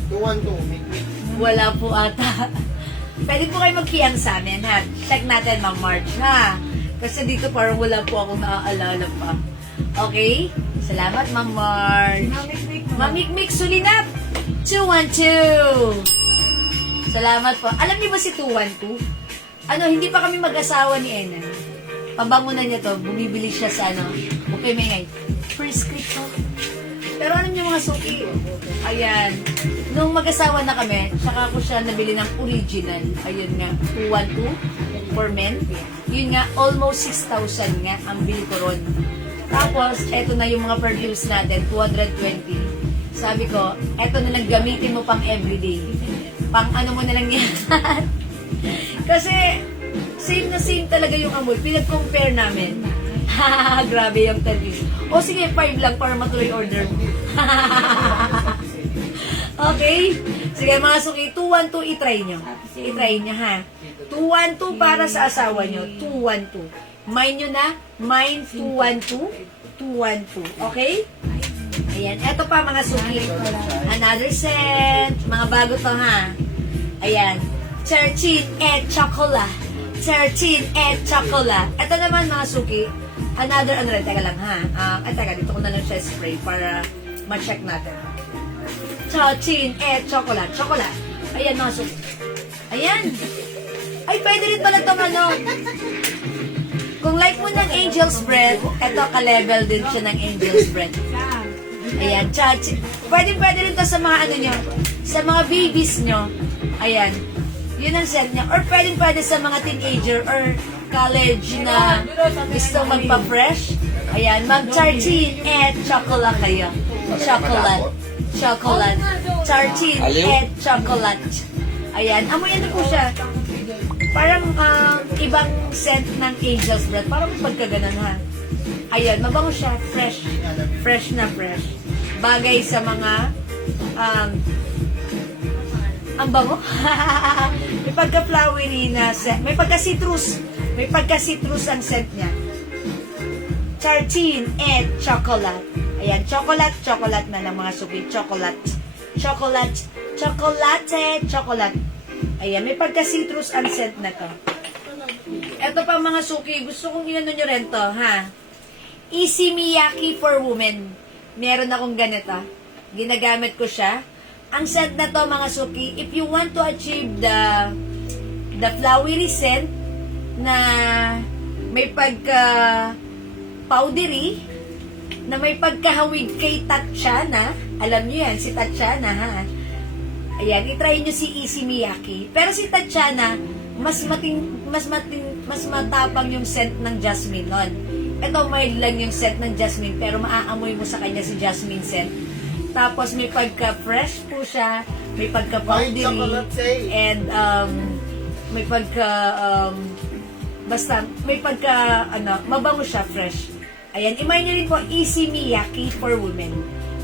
212, make. wala po ata. Pwede po kayo magkiyang sa amin, ha? Check natin, Ma'am March, ha? Kasi dito parang wala po akong naaalala pa. Okay? Salamat, Ma'am March. Mamikmik Sulinap! 212! Salamat po. Alam niyo ba si 212? Hindi pa kami mag-asawa ni Enan. Pabangunan niya to, bumibili siya sa okay, may ngay. Prescription. Pero alam niyo mga suki, ayan, nung mag-asawa na kami, saka ko siya nabili ng original. Ayun nga, 212 for men. Yun nga, almost 6,000 nga ang bili ko ron. Tapos, eto na yung mga perfumes natin, 220. Sabi ko, eto na lang gamitin mo pang everyday. Pang ano mo na lang yan. Kasi, same na same talaga yung amoy. Pinag-compare namin. Grabe yung 10 pieces. O sige, 5 lang para matuloy order mo. Okay? Sige mga suki, 212 i-try nyo. I-try nyo ha. 212 para sa asawa nyo. 212. Mine nyo na. Mine 212. 212. Okay? Ayan. Eto pa mga suki. Another scent. Mga bago to ha. Ayan. 13 et chocolate. 13 et chocolate. Ito naman mga suki. Another, teka lang ha. Teka, dito ko na lang siya spray para ma-check natin. 13 et chocolate. Chocolate. Ayan mga suki. Ayan. Ay, pwede rin pala itong Kung like mo ng Angel's Bread, eto ka-level din siya ng Angel's Bread. Ayan, pwede rin to sa mga nyo, sa mga babies nyo. Ayan, yun ang scent niya. Or pwede sa mga teenager or college na gusto magpa-fresh. Ayan, mag-13 et chocolate kayo. Chocolate. 13 et chocolate. Ayan, amoy ano po siya. Parang ibang scent ng Angel's Breath. Parang pagkaganan ha. Ayan, mabango siya. Fresh. Fresh na fresh. Bagay sa mga ang bango. May pagka-flowery na scent. May pagka-citrus. May pagka-citrus ang scent niya. 13 and chocolate. Ayan, chocolate na lang mga suki. Chocolate. Ayan, may pagka-citrus ang scent na to. Ito pa mga suki, gusto kong inano nyo rin to, ha? Easy Miyaki for Women. Meron akong ganito. Ginagamit ko siya. Ang scent na to mga suki, if you want to achieve the flowery scent na may pagka-powdery, na may pagkahawig kay Tatiana, alam nyo yan, si Tatiana, ha? Ayan, itry nyo si Easy Miyaki. Pero si Tatiana, mas matapang yung scent ng jasmine nun. Ito, mild lang yung scent ng jasmine, pero maaamoy mo sa kanya si jasmine scent. Tapos, may pagka-fresh po siya, may pagka-powdery, and may mabango siya, fresh. Ayan, imay nyo rin po, Easy Miyaki for Women.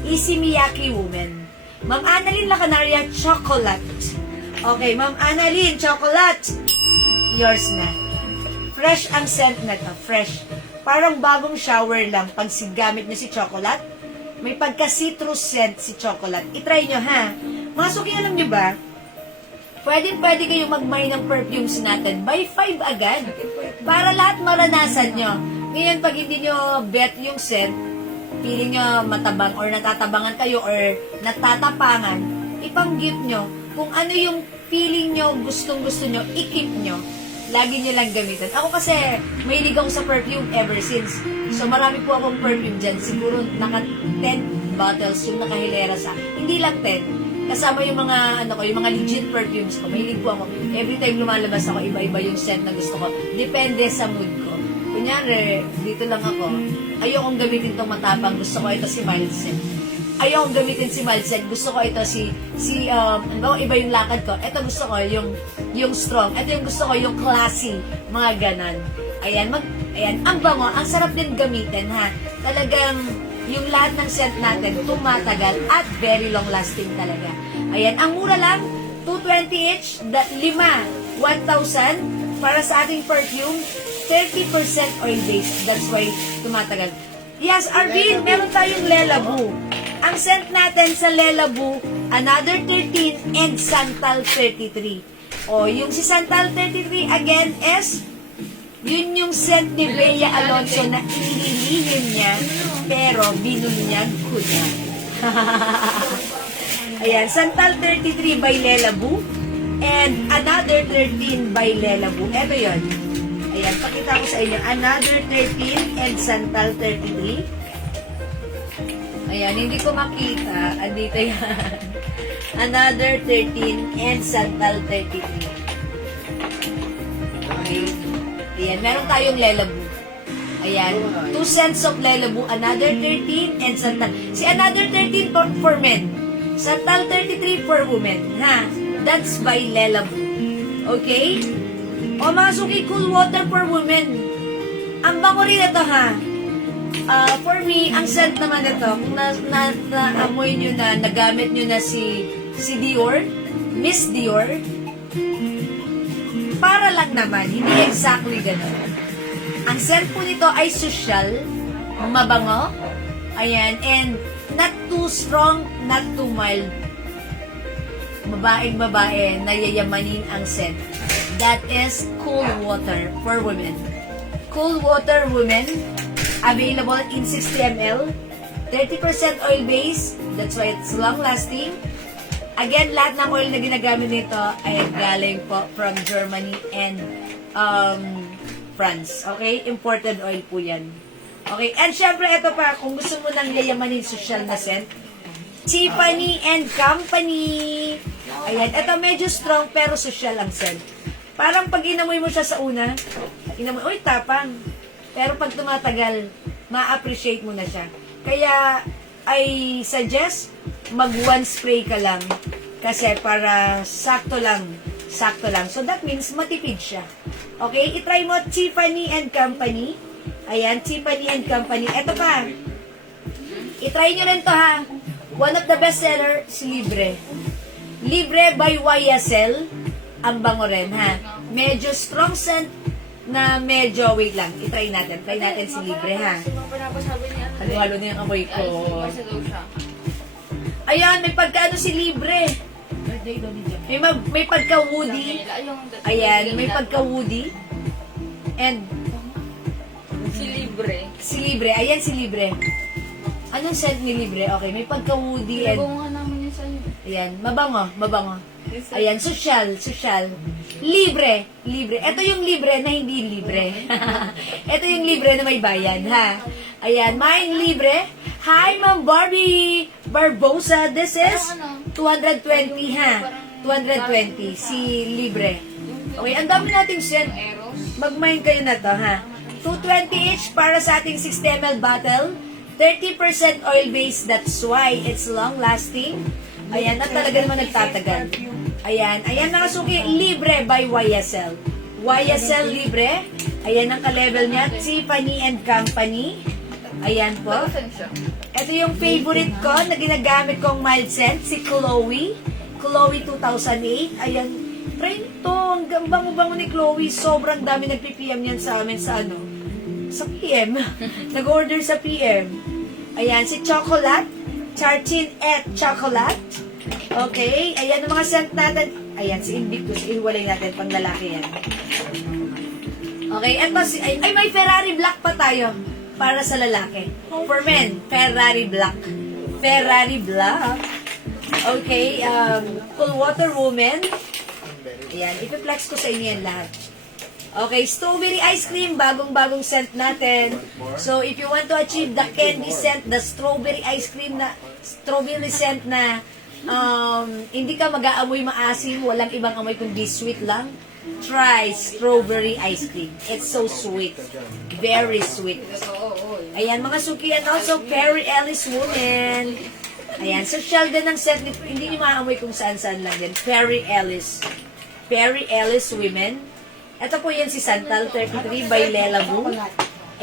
Easy Miyaki Women. Ma'am Annalyn Lacanaria, chocolate. Okay, Ma'am Annalyn, chocolate. Yours na. Fresh ang scent na to. Fresh. Parang bagong shower lang. Pag gamit nyo si chocolate, may pagka-citrus scent si chocolate. I-try nyo, ha? Mga suki, alam nyo ba? Pwede kayong mag-buy ng perfumes natin. Buy 5 agad. Para lahat maranasan nyo. Ngayon, pag hindi nyo bet yung scent, feeling nyo matabang or natatabangan kayo or natatapangan, ipang-gift nyo. Kung ano yung feeling nyo, gustong-gusto nyo, i-keep nyo. Lagi nyo lang gamitin. Ako kasi, may ligaw sa perfume ever since. So, marami po akong perfume dyan. Siguro, naka 10 bottles yung nakahilera sa hindi lang 10. Kasama yung mga, yung mga legit perfumes ko. Mahilig po ako. Every time lumalabas ako, iba-iba yung scent na gusto ko. Depende sa mood ko. Kunyari, dito lang ako. Ayokong gamitin itong matapang. Gusto ko ito si mild scent. Ayokong gamitin si mild scent. Gusto ko ito iba yung lakad ko. Ito gusto ko yung yung strong. Ito yung gusto ko, yung classy, mga ganon. Ayan, ayan, ang bango, ang sarap din gamitin, ha. Talagang, yung lahat ng scent natin, tumatagal at very long lasting talaga. Ayan, ang mura lang, 220 each, 5, 1,000, para sa ating perfume, 30% oil base. That's why tumatagal. Yes, Arvin, meron tayong Lelabu. Ang scent natin sa Lelabu, Another 13 and Santal 33. O, yung si Santal 33, again, is, yun yung scent ni Bea Alonso na inilihim niya, pero binunyag ko niya. Ayan, Santal 33 by Lelabu, and Another 13 by Lelabu. Ito yun. Ayan, pakita ko sa inyo. Another 13 and Santal 33. Ayan, hindi ko makita. Andito yan. Another 13 and Santal 33. Okay. Ayan, meron tayong Lelabu. Ayan, 2 scents of Lelabu, Another 13 and Santal. Si Another 13 for men. Santal 33 for women. Ha? That's by Lelabu. Okay? O mga suki, cool water for women. Ang bango rin ito, ha? For me, ang scent naman ito, kung naamoy nyo na, nagamit nyo na si Dior, Miss Dior, para lang naman, hindi exactly gano'n. Ang scent po nito ay social, mabango, ayan, and not too strong, not too mild. Babaeng-babae, nayayamanin ang scent. That is cool water for women. Cool water women, available in 60 ml, 30% oil base, that's why it's long lasting. Again, lahat ng oil na ginagamit nito ay galing po from Germany and France. Okay? Imported oil po yan. Okay? And syempre, ito pa, kung gusto mo nang yayamanin social na scent, Tiffany and Company. Ayan. Ito medyo strong pero social ang scent. Parang pag inamoy mo siya sa una, inamoy, uy, tapang. Pero pag tumatagal, ma-appreciate mo na siya. Kaya, I suggest, mag one spray ka lang. Kasi para sakto lang. Sakto lang. So, that means matipid siya. Okay? I-try mo Tiffany and Company. Ayan, Tiffany and Company. Ito pa. I-try nyo rin to, ha. One of the best seller, si Libre. Libre by YSL. Ang bango rin, ha. Medyo strong scent na medyo, wait lang, i-try natin. Try natin si Libre, ha. Halo-halo na yung amoy ko. Ayan, may pagkaano si Libre. May pagka-woody. Ayan, may pagka-woody. And, Si Libre. si Libre. Ayan si Libre. Anong scent ni Libre? Okay, may pagka-woody and... Nagawa nga namin yun sa'yo. Ayan, mabango, mabango. Ayan, social, social. Libre, libre. Ito yung libre na hindi libre. Ito yung libre na may bayan, ha? Ayan, mine libre. Hi, Ma'am Barbie Barbosa. This is 220, ha? 220, si libre. Okay, ang dami nating scent. Mag-mine kayo na to, ha? 220 each para sa ating 60 ml bottle. 30% oil base, that's why it's long lasting. Ayan, at talaga naman nagtatagal. Ayan, ayan mga suki, Libre by YSL. YSL Libre. Ayan ang ka-level niya, Tiffany and Company. Ayan po. Ito yung favorite ko na ginagamit kong mild scent, si Chloe. Chloe 2008. Ayan, try nito. Ang bango-bango ni Chloe. Sobrang dami nagpi-PM yan sa amin sa ano? Sa PM. Nag-order sa PM. Ayan, si Chocolate. Charchin et Chocolate. Okay. Ayan ang mga scent natin. Ayan, si Invictus. Ihiwalay natin. Pang lalaki yan. Okay. Eto, ay, may Ferrari Black pa tayo. Para sa lalaki. For men, Ferrari Black. Ferrari Black. Okay. Cool Water Woman. Ayan. Ipiplex ko sa inyo yan lahat. Okay, strawberry ice cream, bagong-bagong scent natin. So, if you want to achieve the candy scent, the strawberry ice cream na, strawberry scent na hindi ka mag-aamoy maasim, walang ibang amoy kundi sweet lang, try strawberry ice cream. It's so sweet. Very sweet. Ayan, mga suki, and also Perry Ellis Woman. Ayan, social din ang scent nito. Hindi nyo maamoy kung saan-saan lang din. Perry Ellis. Perry Ellis Women. Ito po yan si Santal 33 by Lela Boo.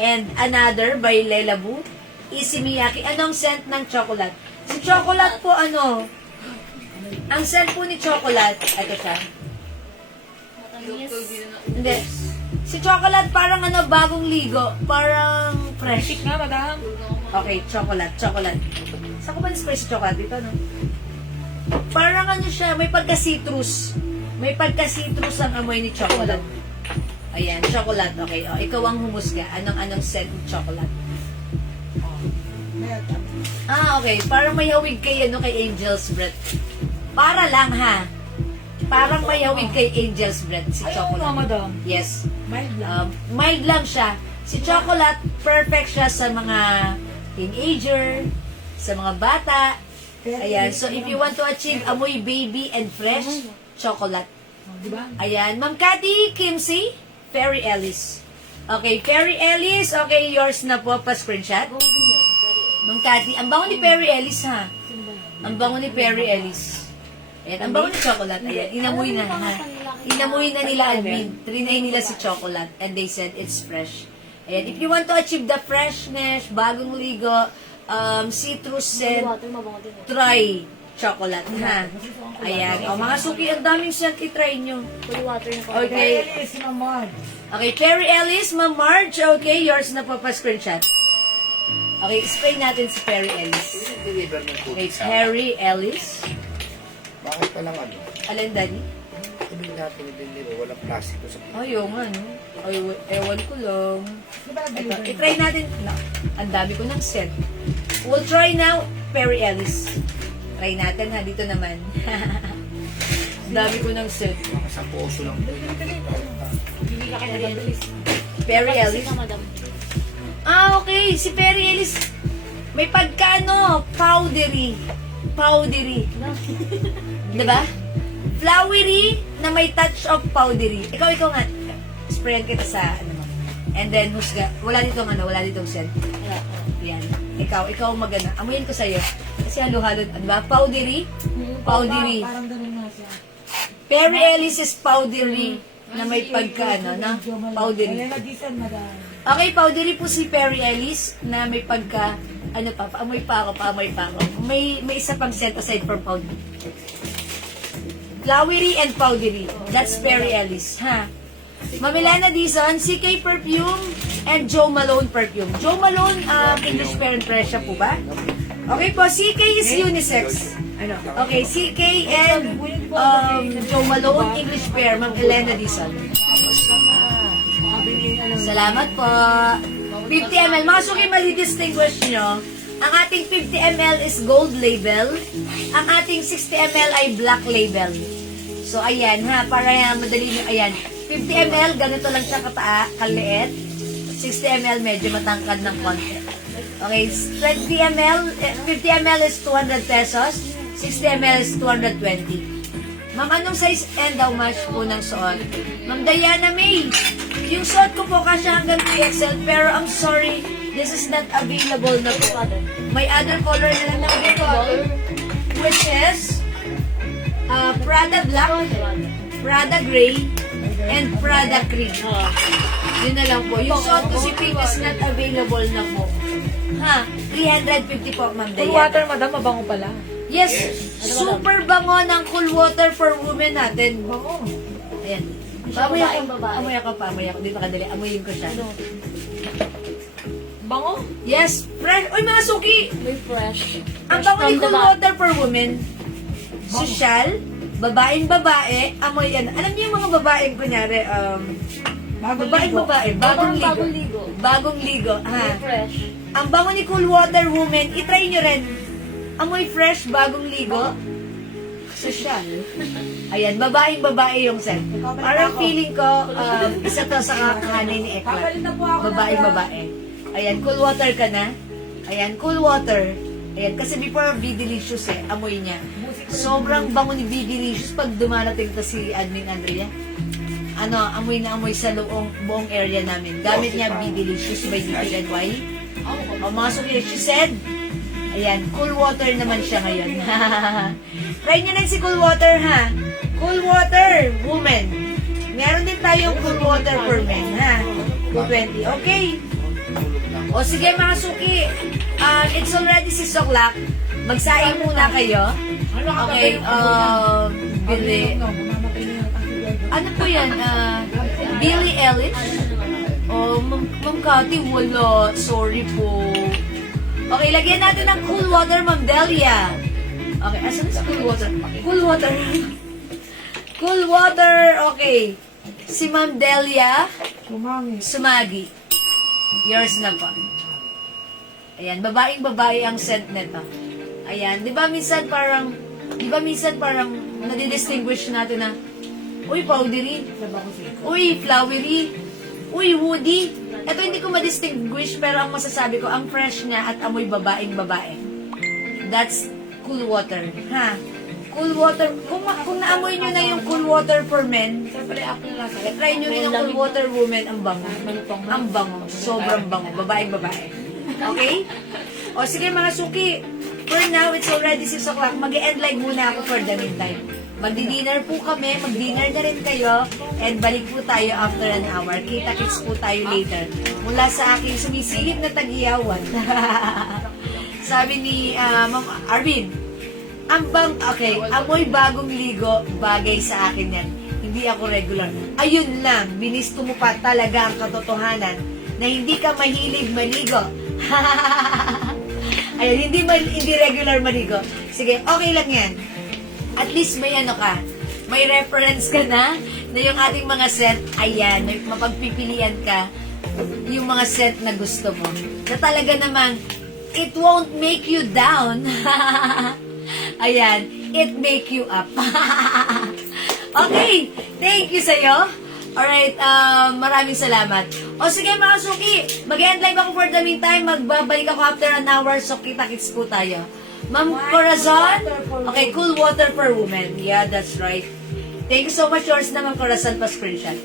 And another by Lela Boo. Issey Miyake. Anong scent ng chocolate? Si chocolate po ano? Ang scent po ni chocolate, ito siya. Hindi. Si chocolate parang ano, bagong ligo. Parang fresh. Nga, madam. Okay, chocolate. Saan ko ba na-spray si chocolate? Dito, no? Parang ano siya, may pagka-citrus. May pagka-citrus ang amoy ni chocolate. Ayan, chocolate. Okay, o, ikaw ang humusga. Anong scent ni chocolate? Okay. Parang may hawig kay, kay Angel's Breath. Para lang, ha? Parang may hawig kay Angel's Breath si Ay, oo chocolate. nga, madam. Yes. Mild lang. Mild lang siya. Si chocolate, perfect siya sa mga teenager, sa mga bata. Ayan. So, if you want to achieve amoy baby and fresh, chocolate. Diba? Ayan. Ma'am Cathy, Kimsey, Perry Ellis. Okay, Perry Ellis. Okay, yours na po. Pa-screenshot. Ma'am Cathy, ang bango ni Perry Ellis, ha? Ang bango ni Perry Ellis. Ayan, ang bango ni chocolate. Ayan, inamoy na, ha? Inamoy na nila, Alvin. Trinay nila si chocolate and they said it's fresh. Ayan, if you want to achieve the freshness, bagong ligo, citrus scent, try chocolate, ha? Ayan. O, mga suki, ang daming scent, i-try nyo. Okay. Ellis, si Mamad. Okay, Perry Ellis, Ma'am Marge. Okay, yours na po pa-screenshot. Okay, spray natin si Perry Ellis. Deliver ng Okay, food sa Perry Ellis. Bakit pa lang ano? Alin, Dani? Sabihin natin i-deliver, walang plastic sa Ayaw nga, no? Ay, ewan ko lang. Diba Ito, nag-deliver? i-try natin. No, ang dami ko ng scent. We'll try now, Perry Ellis. Try natin, ha? Dito naman. Ang dami ko ng scent. mga sa poso lang. Hindi ka kinagalis. Perry Ellis. Okay. Si Perry Ellis, may pagkano, powdery. Powdery. Diba? Flowery na may touch of powdery. Ikaw nga. Sprayan kita sa, ano mo. And then, husga. Wala ditong scent. Yan. Ikaw ang magana. Amuyin ko sa'yo. Kasi halo-halo, diba? Powdery. Powdery. Parang ganun nga siya. Perry Ellis is powdery na may pagka, na powdery. Elena Dizon, madam. Okay, powdery po si Perry Ellis na may pagka, paamoy pa ako. May isa pang scent aside from powdery. Flowery and powdery. That's Perry Ellis, ha? Mamilana Dizon, CK Perfume, and Joe Malone Perfume. Joe Malone, English parent pressure po ba? Okay po, CK is unisex. Ano? Okay, CK and Joe Malone, English pair, Ma'am Elena Dizon. Salamat po. 50 ml. Mga suki, mali-distinguish nyo. Ang ating 50 ml is gold label. Ang ating 60 ml ay black label. So, ayan ha. Para madali nyo. Ayan. 50 ml, ganito lang siya kaliit. 60 ml, medyo matangkad ng konti. Okay, 20 ml, 50 ml is 200 pesos. 60 ml is 220. Ma'am, anong size and how much po ng suot? Ma'am Diana May, yung suot ko po kasi hanggang 3XL, pero I'm sorry, this is not available na po. May other color na lang na available, which is Prada Black, Prada Gray, and Prada Cream. Yun na lang po. Yung suot ko si Pink is not available na po. Ha? 350 po, Ma'am Cool Diana. water, madam, mabango pala. Yes, super bango ng cool water for women natin. Oo. Ayan. Amoy ako pa. Di ba kadali? Amoyin ko siya. Bango? Yes, fresh. Uy, mga suki! May fresh. Ang bango ni cool water for women. Sosyal, babaeng-babae, amoy yan. Alam niyo yung mga babaeng, kunyari, babaeng-babae, bagong ligo. Bagong ligo, ha? Fresh. Ang bango ni cool water women, itry nyo rin. Amoy fresh, bagong ligo. Sosyal. Ayan, babaeng-babae yung scent. Parang feeling ko, isa to sa kahanay ni Ekla. Papalit na po ako. Babaeng-babae. Ayan, cool water ka na. Ayan, cool water. Ayan, kasi before Be Delicious amoy niya. Sobrang bango ni Be Delicious pag dumarating to si Admin Andrea. Amoy na amoy sa buong area namin. Gamit niya Be Delicious by DPNY. O mga suki, she said, Ayan, cool water naman siya ngayon. Try nyo lang si cool water, ha? Cool water, woman. Meron din tayong cool water for men, ha? 220, okay? O sige mga suki, it's already 6 o'clock. Magsaing muna kayo. Okay, Billy. Ano po yan? Billie Eilish? Oh, Ma'am Cathy, wala. Sorry po. Okay, lagyan natin ng cool water, Ma'am Delia. Okay, asan sa cool water? Cool water. Cool water, okay. Si Ma'am Delia Sumagi. Yours na po. Ayan, babaeng-babae ang scent nito. Ayan, di ba minsan parang nadidistinguish natin na, uy, powdery, uy, flowery, uy, woody. Ito hindi ko ma-distinguish, pero ang masasabi ko, ang fresh niya at amoy babaeng-babae. That's cool water, ha? Cool water, kung naamoy nyo na yung cool water for men, try nyo rin ang cool water woman, ang bango. Ang bango, sobrang bango, babaeng-babae. Okay? O sige mga suki, for now, it's already 6 o'clock. Mag-e-end live muna ako for the meantime. Magdi-dinner po kami, mag-dinner na rin kayo, and balik po tayo after an hour. Kita-kits po tayo later. Mula sa aking sumisilip na tag-iyawan. Sabi ni Ma'am Arvin, okay, amoy bagong ligo, bagay sa akin yan. Hindi ako regular. Ayun lang, binisto mo pa talaga ang katotohanan na hindi ka mahilig maligo. Ayun, hindi regular maligo. Sige, okay lang yan. At least may ano ka, may reference ka na yung ating mga scent, ayan, may mapagpipilian ka yung mga scent na gusto mo. Na talaga naman, it won't make you down. Ayan, it make you up. Okay, thank you sa'yo. Alright, maraming salamat. O sige mga suki, mag-end live ako for the meantime. Magbabalik ako after an hour, so kita-kits po tayo. Ma'am Corazon? Okay, cool water for women. Yeah, that's right. Thank you so much, yours na Ma'am Corazon, pa-screenshot.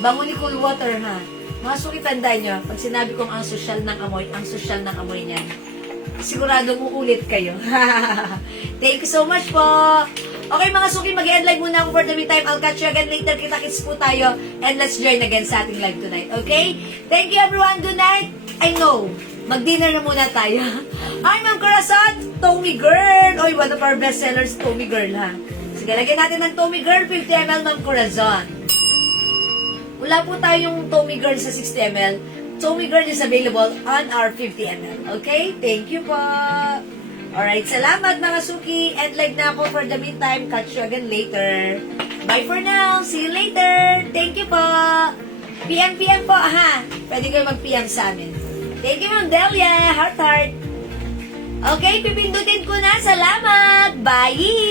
Bango ni cool water, ha? Mga suki, tandaan nyo, pag sinabi kong ang sosyal ng amoy niyan, sigurado uulit kayo. Thank you so much po. Okay mga suki, mag-end live muna ako for the meantime. I'll catch you again later. Kita-kits po tayo. And let's join again sa ating live tonight. Okay? Thank you everyone. Good night. I know. Mag-dinner na muna tayo. Hi Ma'am Corazon. Tommy Girl. Oy, one of our best sellers, Tommy Girl, ha? Sige, lagyan natin ng Tommy Girl. 50 ml Ma'am Corazon. Wala po tayong Tommy Girl sa 60 ml. Tommy Girl is available on our 50 ml. Okay? Thank you po. Alright, salamat mga suki. End live na ako for the meantime. Catch you again later. Bye for now. See you later. Thank you po. PM po, ha? Pwede kayo mag-PM sa amin. Thank you, Ma'am Delia. Heart. Okay, pipindutin ko na. Salamat. Bye.